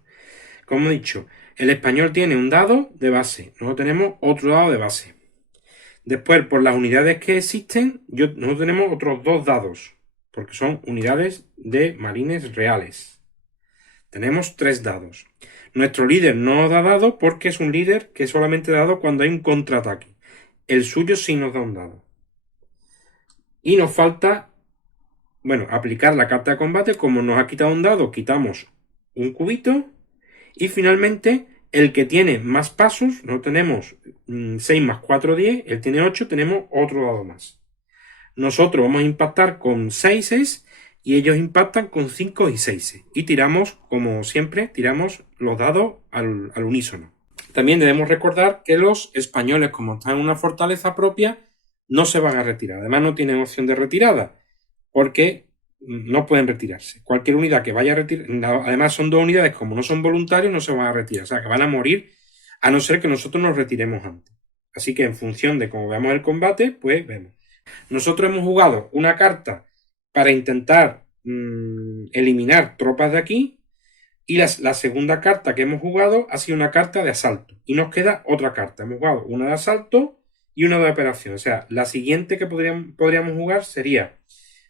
Como he dicho, el español tiene un dado de base. Nosotros tenemos otro dado de base. Después, por las unidades que existen, nosotros tenemos otros dos dados. porque son unidades de marines reales. Tenemos 3 dados. Nuestro líder no nos da dado porque es un líder que solamente da dado cuando hay un contraataque. El suyo sí nos da un dado. Y nos falta, bueno, aplicar la carta de combate. Como nos ha quitado un dado, quitamos un cubito. Y finalmente, el que tiene más pasos, no tenemos 6 más 4, 10, él tiene 8, tenemos otro dado más. Nosotros vamos a impactar con 6 y ellos impactan con 5 y 6. Y tiramos, como siempre, tiramos los dados al unísono. También debemos recordar que los españoles, como están en una fortaleza propia, no se van a retirar. Además, no tienen opción de retirada, porque no pueden retirarse. Cualquier unidad que vaya a retirar, además son 2 unidades, como no son voluntarios, no se van a retirar. O sea, que van a morir, a no ser que nosotros nos retiremos antes. Así que en función de cómo veamos el combate, pues vemos. Nosotros hemos jugado una carta para intentar eliminar tropas de aquí, y la segunda carta que hemos jugado ha sido una carta de asalto. Y nos queda otra carta. Hemos jugado una de asalto y una de operación. O sea, la siguiente que podríamos jugar sería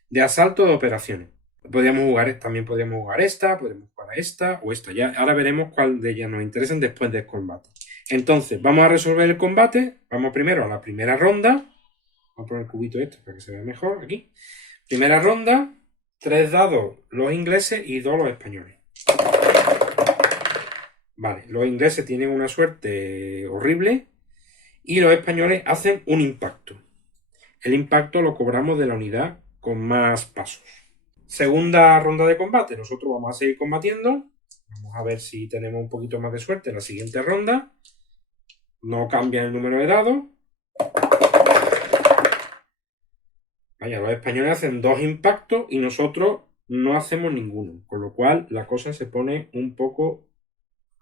de asalto de operaciones. También podríamos jugar esta, podríamos jugar a esta o esta. Ya, ahora veremos cuál de ellas nos interesan después del combate. Entonces, vamos a resolver el combate. Vamos primero a la primera ronda. Vamos a poner el cubito este para que se vea mejor aquí. Primera ronda, 3 dados los ingleses y 2 los españoles. Vale, los ingleses tienen una suerte horrible y los españoles hacen un impacto. El impacto lo cobramos de la unidad con más pasos. Segunda ronda de combate, nosotros vamos a seguir combatiendo. Vamos a ver si tenemos un poquito más de suerte en la siguiente ronda. No cambia el número de dados. Vaya, los españoles hacen 2 impactos y nosotros no hacemos ninguno, con lo cual la cosa se pone un poco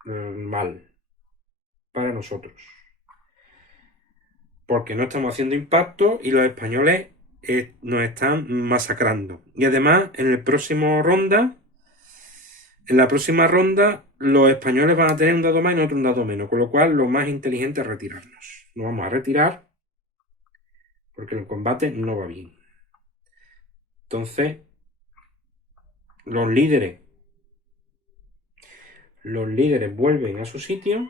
mal para nosotros, porque no estamos haciendo impacto y los españoles nos están masacrando. Y además, en la próxima ronda, los españoles van a tener un dado más y nosotros un dado menos, con lo cual lo más inteligente es retirarnos. Nos vamos a retirar porque el combate no va bien. Entonces, los líderes vuelven a su sitio.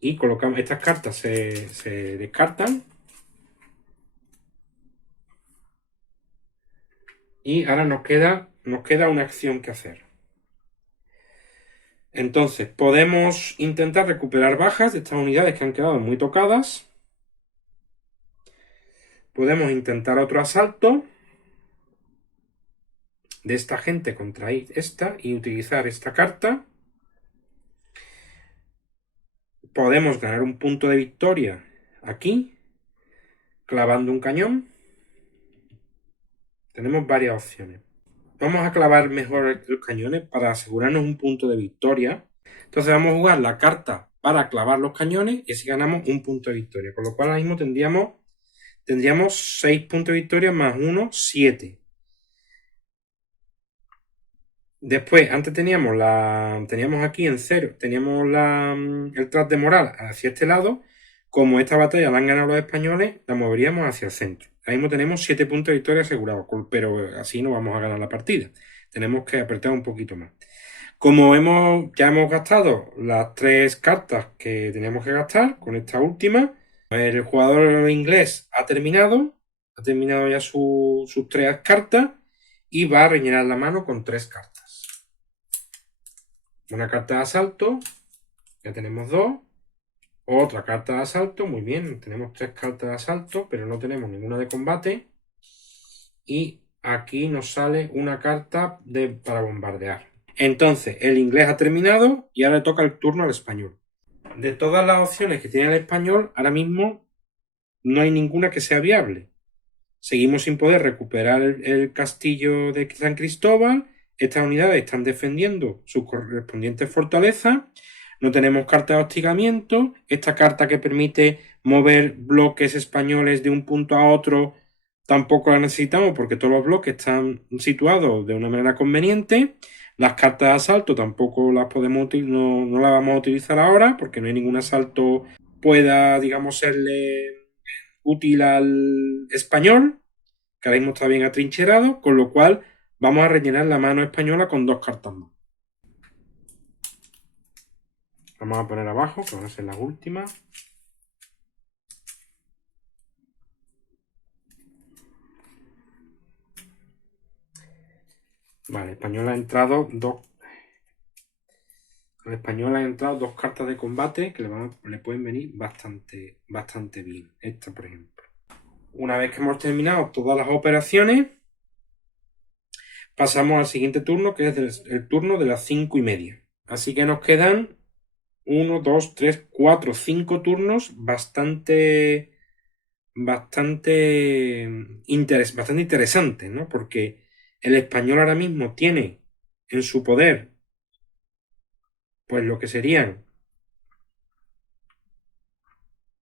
Y colocamos estas cartas, se descartan. Y ahora nos queda una acción que hacer. Entonces, podemos intentar recuperar bajas de estas unidades que han quedado muy tocadas. Podemos intentar otro asalto de esta gente contra esta y utilizar esta carta. Podemos ganar un punto de victoria aquí, clavando un cañón. Tenemos varias opciones. Vamos a clavar mejor los cañones para asegurarnos un punto de victoria. Entonces vamos a jugar la carta para clavar los cañones y así ganamos un punto de victoria. Con lo cual ahora mismo tendríamos 6 puntos de victoria más 1, 7. Después, antes teníamos aquí en 0, teníamos el tras de moral hacia este lado. Como esta batalla la han ganado los españoles, la moveríamos hacia el centro. Ahora mismo tenemos 7 puntos de victoria asegurados, pero así no vamos a ganar la partida. Tenemos que apretar un poquito más. Como ya hemos gastado las 3 cartas que teníamos que gastar con esta última, el jugador inglés ha terminado ya sus 3 cartas y va a rellenar la mano con 3 cartas. Una carta de asalto, ya tenemos 2. Otra carta de asalto, muy bien, tenemos 3 cartas de asalto, pero no tenemos ninguna de combate. Y aquí nos sale una carta para bombardear. Entonces, el inglés ha terminado y ahora le toca el turno al español. De todas las opciones que tiene el español, ahora mismo no hay ninguna que sea viable. Seguimos sin poder recuperar el castillo de San Cristóbal. Estas unidades están defendiendo sus correspondientes fortalezas. No tenemos carta de hostigamiento. Esta carta que permite mover bloques españoles de un punto a otro tampoco la necesitamos porque todos los bloques están situados de una manera conveniente. Las cartas de asalto tampoco las podemos no las vamos a utilizar ahora porque no hay ningún asalto pueda, digamos, serle útil al español, que ahora mismo está bien atrincherado, con lo cual vamos a rellenar la mano española con 2 cartas más. Vamos a poner abajo, que van a ser las últimas. Vale, español ha entrado al español han entrado 2 cartas de combate que le pueden venir bastante bien. Esta, por ejemplo. Una vez que hemos terminado todas las operaciones, pasamos al siguiente turno, que es el turno de las 5:30. Así que nos quedan 1, 2, 3, 4, 5 turnos bastante interesantes, ¿no? Porque el español ahora mismo tiene en su poder pues lo que serían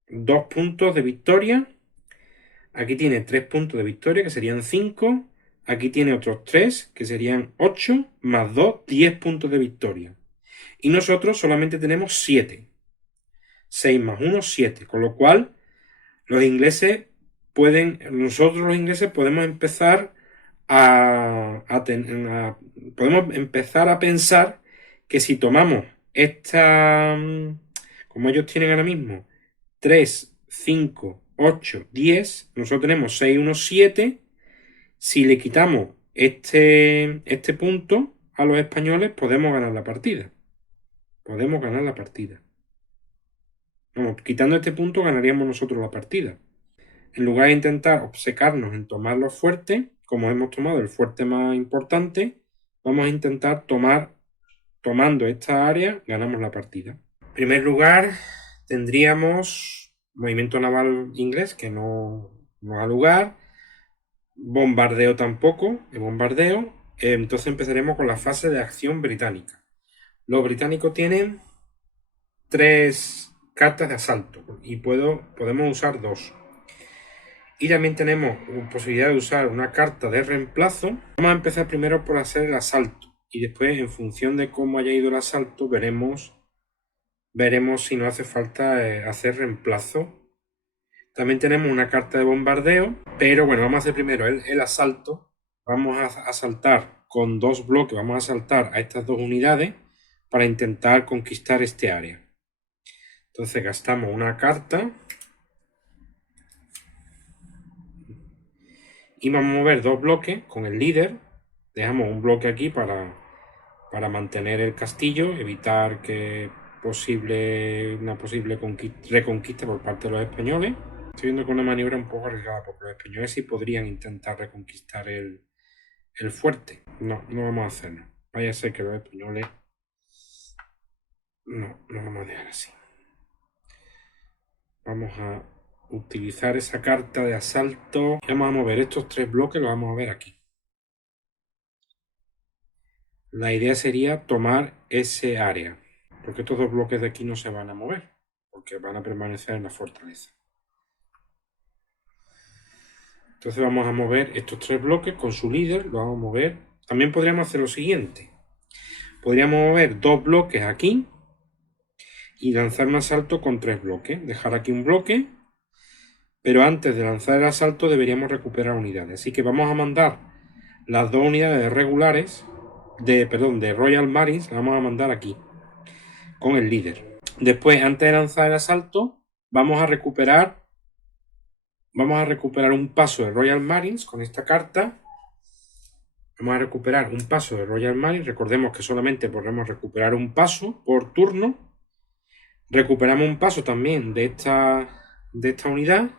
2 puntos de victoria. Aquí tiene 3 puntos de victoria, que serían 5. Aquí tiene otros 3, que serían 8, más 2, 10 puntos de victoria. Y nosotros solamente tenemos 7. 6 más 1, 7. Con lo cual, nosotros los ingleses podemos empezar podemos empezar a pensar que si tomamos como ellos tienen ahora mismo, 3, 5, 8, 10, nosotros tenemos 6, 1, 7. Si le quitamos este punto a los españoles, podemos ganar la partida. Podemos ganar la partida. Vamos, quitando este punto ganaríamos nosotros la partida. En lugar de intentar obcecarnos en tomar los fuertes, como hemos tomado el fuerte más importante, vamos a intentar tomando esta área, ganamos la partida. En primer lugar, tendríamos movimiento naval inglés, que no da lugar. Bombardeo tampoco, de bombardeo. Entonces empezaremos con la fase de acción británica. Los británicos tienen 3 cartas de asalto y podemos usar 2. Y también tenemos posibilidad de usar una carta de reemplazo. Vamos a empezar primero por hacer el asalto y después, en función de cómo haya ido el asalto, veremos si nos hace falta hacer reemplazo. También tenemos una carta de bombardeo, pero bueno, vamos a hacer primero el asalto. Vamos a asaltar con 2 bloques, vamos a asaltar a estas 2 unidades para intentar conquistar este área. Entonces gastamos una carta y vamos a mover 2 bloques con el líder. Dejamos un bloque aquí para mantener el castillo, evitar que una posible reconquista por parte de los españoles. Estoy viendo que una maniobra un poco arriesgada, porque los españoles sí podrían intentar reconquistar el fuerte. No vamos a hacerlo. Vaya a ser que los españoles... No vamos a dejar así. Vamos a utilizar esa carta de asalto. Y vamos a mover estos 3 bloques, los vamos a ver aquí. La idea sería tomar ese área, porque estos 2 bloques de aquí no se van a mover, porque van a permanecer en la fortaleza. Entonces vamos a mover estos 3 bloques con su líder, lo vamos a mover. También podríamos hacer lo siguiente. Podríamos mover 2 bloques aquí y lanzar un asalto con 3 bloques. Dejar aquí un bloque, pero antes de lanzar el asalto deberíamos recuperar unidades. Así que vamos a mandar las 2 unidades regulares, de Royal Marines, las vamos a mandar aquí, con el líder. Después, antes de lanzar el asalto, vamos a recuperar un paso de Royal Marines con esta carta. Vamos a recuperar un paso de Royal Marines. Recordemos que solamente podremos recuperar un paso por turno. Recuperamos un paso también de esta unidad.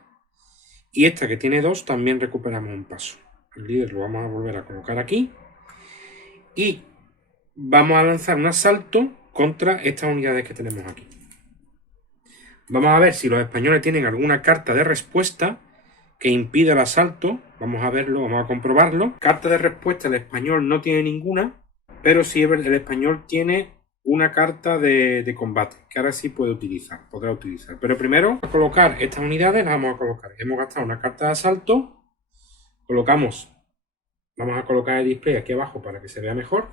Y esta que tiene 2 también recuperamos un paso. El líder lo vamos a volver a colocar aquí. Y vamos a lanzar un asalto contra estas unidades que tenemos aquí. Vamos a ver si los españoles tienen alguna carta de respuesta que impida el asalto. Vamos a verlo, vamos a comprobarlo. Carta de respuesta el español no tiene ninguna, pero sí el español tiene una carta de combate, que ahora sí podrá utilizar. Pero primero, a colocar estas unidades las vamos a colocar. Hemos gastado una carta de asalto, Colocamos, vamos a colocar el display aquí abajo para que se vea mejor.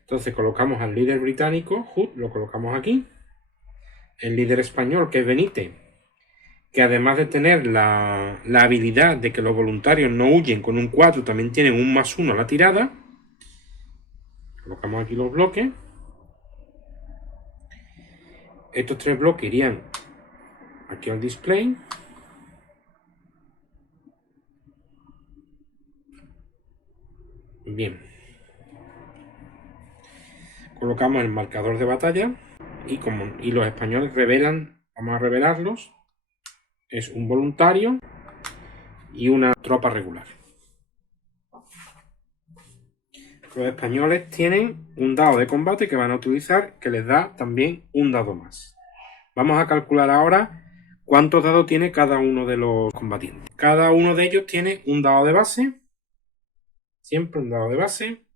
Entonces colocamos al líder británico, Hood, lo colocamos aquí. El líder español, que es Benítez, que además de tener la habilidad de que los voluntarios no huyen con un 4, también tienen un +1 a la tirada. Colocamos aquí los bloques. Estos 3 bloques irían aquí al display. Bien. Colocamos el marcador de batalla y los españoles revelan, vamos a revelarlos. Es un voluntario y una tropa regular. Los españoles tienen un dado de combate que van a utilizar, que les da también un dado más. Vamos a calcular ahora cuántos dados tiene cada uno de los combatientes. Cada uno de ellos tiene un dado de base. Siempre un dado de base.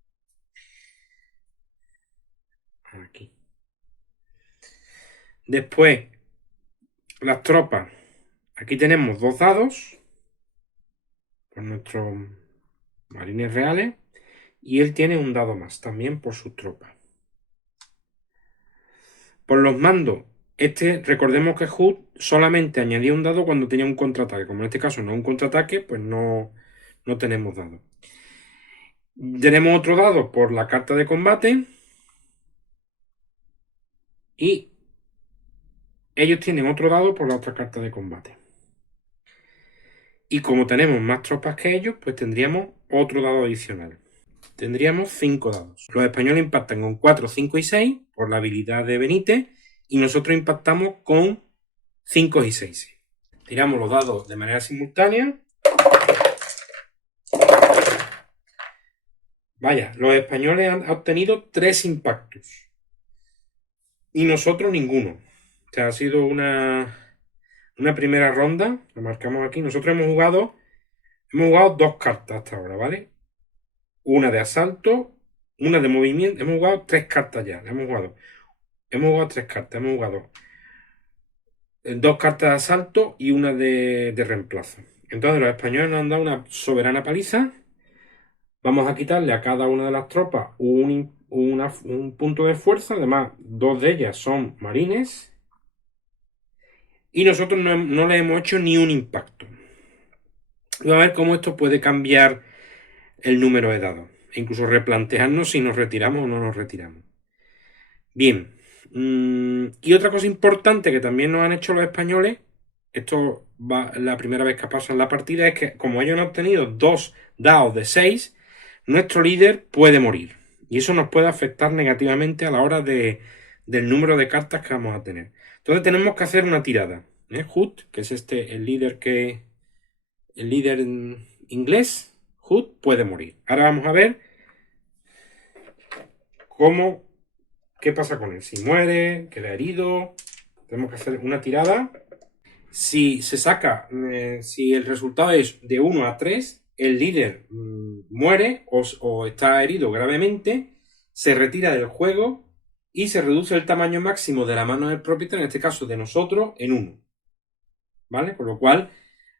Aquí. Después, las tropas. Aquí tenemos 2 dados por nuestros marines reales. Y él tiene un dado más también por sus tropas. Por los mandos, recordemos que Hood solamente añadía un dado cuando tenía un contraataque. Como en este caso no es un contraataque, pues no tenemos dado. Tenemos otro dado por la carta de combate. Y ellos tienen otro dado por la otra carta de combate. Y como tenemos más tropas que ellos, pues tendríamos otro dado adicional. Tendríamos 5 dados. Los españoles impactan con 4, 5 y 6 por la habilidad de Benítez. Y nosotros impactamos con 5 y 6. Tiramos los dados de manera simultánea. Vaya, los españoles han obtenido 3 impactos. Y nosotros ninguno. O sea, ha sido una primera ronda. Lo marcamos aquí. Nosotros hemos jugado 2 cartas hasta ahora, ¿vale? Una de asalto, una de movimiento. Hemos jugado 3 cartas ya. Hemos jugado 3 cartas. Hemos jugado 2 cartas de asalto y una de reemplazo. Entonces los españoles nos han dado una soberana paliza. Vamos a quitarle a cada una de las tropas un punto de fuerza. Además, 2 de ellas son marines. Y nosotros no le hemos hecho ni un impacto. Vamos a ver cómo esto puede cambiar el número de dados. E incluso replantearnos si nos retiramos o no nos retiramos. Bien. Y otra cosa importante que también nos han hecho los españoles, esto va la primera vez que pasa en la partida, es que como ellos han obtenido 2 dados de 6, nuestro líder puede morir. Y eso nos puede afectar negativamente a la hora del número de cartas que vamos a tener. Entonces tenemos que hacer una tirada. Hood, que es el líder inglés, Hood puede morir. Ahora vamos a ver qué pasa con él. Si muere, queda herido. Tenemos que hacer una tirada. Si se saca, si el resultado es de 1 a 3, el líder muere o está herido gravemente, se retira del juego y se reduce el tamaño máximo de la mano del propietario, en este caso de nosotros, en 1. ¿Vale? Con lo cual,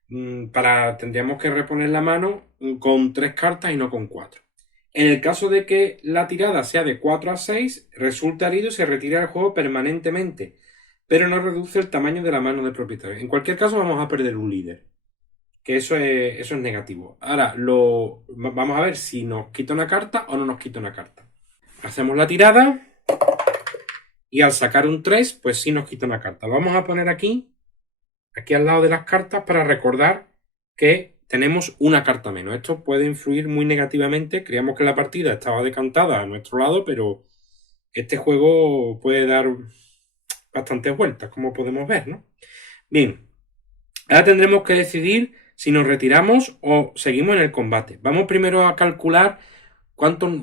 tendríamos que reponer la mano con 3 cartas y no con 4. En el caso de que la tirada sea de 4 a 6, resulta herido y se retira del juego permanentemente, pero no reduce el tamaño de la mano del propietario. En cualquier caso, vamos a perder un líder, que eso es negativo. Ahora, vamos a ver si nos quita una carta o no nos quita una carta. Hacemos la tirada y al sacar un 3, pues sí nos quita una carta. Lo vamos a poner aquí al lado de las cartas para recordar que tenemos una carta menos. Esto puede influir muy negativamente. Creíamos que la partida estaba decantada a nuestro lado, pero este juego puede dar bastantes vueltas, como podemos ver, ¿no? Bien, ahora tendremos que decidir si nos retiramos o seguimos en el combate. Vamos primero a calcular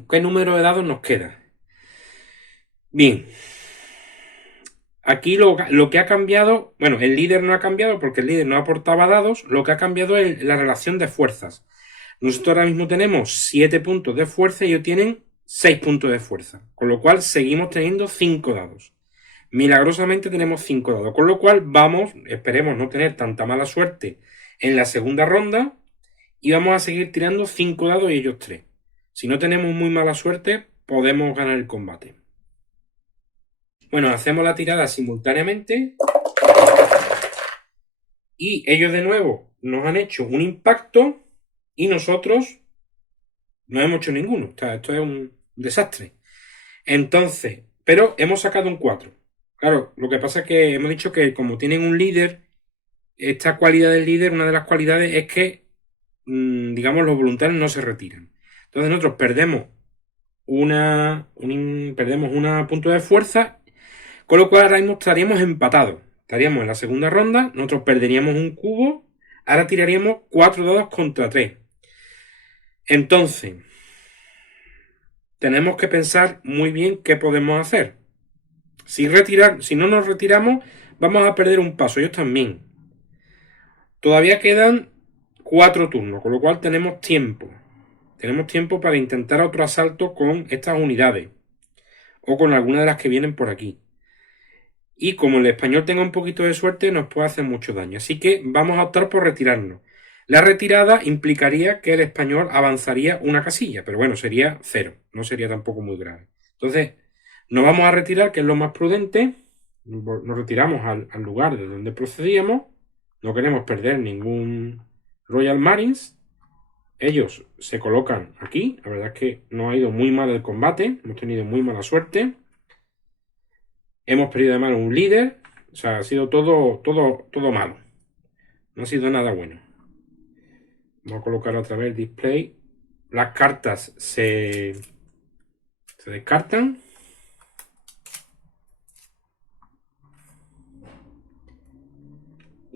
qué número de dados nos queda. Bien. Aquí lo que ha cambiado, bueno, el líder no ha cambiado porque el líder no aportaba dados, lo que ha cambiado es la relación de fuerzas. Nosotros ahora mismo tenemos 7 puntos de fuerza y ellos tienen 6 puntos de fuerza, con lo cual seguimos teniendo 5 dados. Milagrosamente tenemos 5 dados, con lo cual esperemos no tener tanta mala suerte en la segunda ronda y vamos a seguir tirando 5 dados y ellos 3. Si no tenemos muy mala suerte, podemos ganar el combate. Bueno, hacemos la tirada simultáneamente y ellos de nuevo nos han hecho un impacto y nosotros no hemos hecho ninguno. O sea, esto es un desastre. Entonces, pero hemos sacado un 4. Claro, lo que pasa es que hemos dicho que como tienen un líder, esta cualidad del líder, una de las cualidades es que, digamos, los voluntarios no se retiran. Entonces nosotros perdemos una punto de fuerza, con lo cual ahora mismo estaríamos empatados. Estaríamos en la segunda ronda, nosotros perderíamos un cubo, ahora tiraríamos 4 dados contra 3. Entonces, tenemos que pensar muy bien qué podemos hacer. Si no nos retiramos, vamos a perder un paso, ellos también. Todavía quedan 4 turnos, con lo cual tenemos tiempo. Tenemos tiempo para intentar otro asalto con estas unidades. O con alguna de las que vienen por aquí. Y como el español tenga un poquito de suerte, nos puede hacer mucho daño. Así que vamos a optar por retirarnos. La retirada implicaría que el español avanzaría una casilla, pero bueno, sería 0. No sería tampoco muy grave. Entonces, nos vamos a retirar, que es lo más prudente. Nos retiramos al lugar de donde procedíamos. No queremos perder ningún Royal Marines. Ellos se colocan aquí. La verdad es que no ha ido muy mal el combate. Hemos tenido muy mala suerte. Hemos perdido de mano un líder. O sea, ha sido todo malo. No ha sido nada bueno. Vamos a colocar otra vez display. Las cartas se descartan.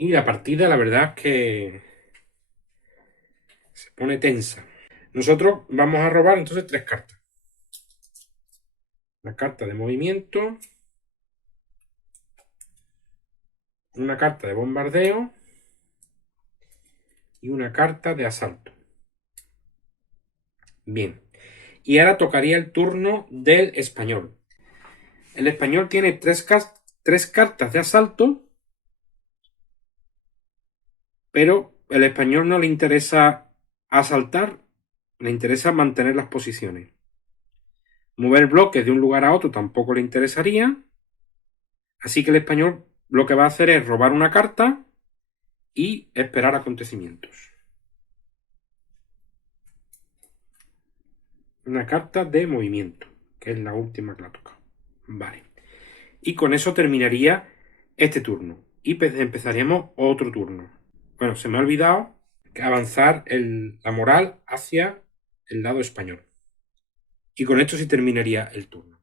Y la partida, la verdad es que se pone tensa. Nosotros vamos a robar entonces 3 cartas. Una carta de movimiento. Una carta de bombardeo. Y una carta de asalto. Bien. Y ahora tocaría el turno del español. El español tiene 3 cartas de asalto. Pero el español no le interesa asaltar, le interesa mantener las posiciones. Mover bloques de un lugar a otro tampoco le interesaría. Así que el español lo que va a hacer es robar una carta y esperar acontecimientos. Una carta de movimiento, que es la última que la toca. Vale. Y con eso terminaría este turno. Y empezaríamos otro turno. Bueno, se me ha olvidado avanzar la moral hacia el lado español. Y con esto sí terminaría el turno.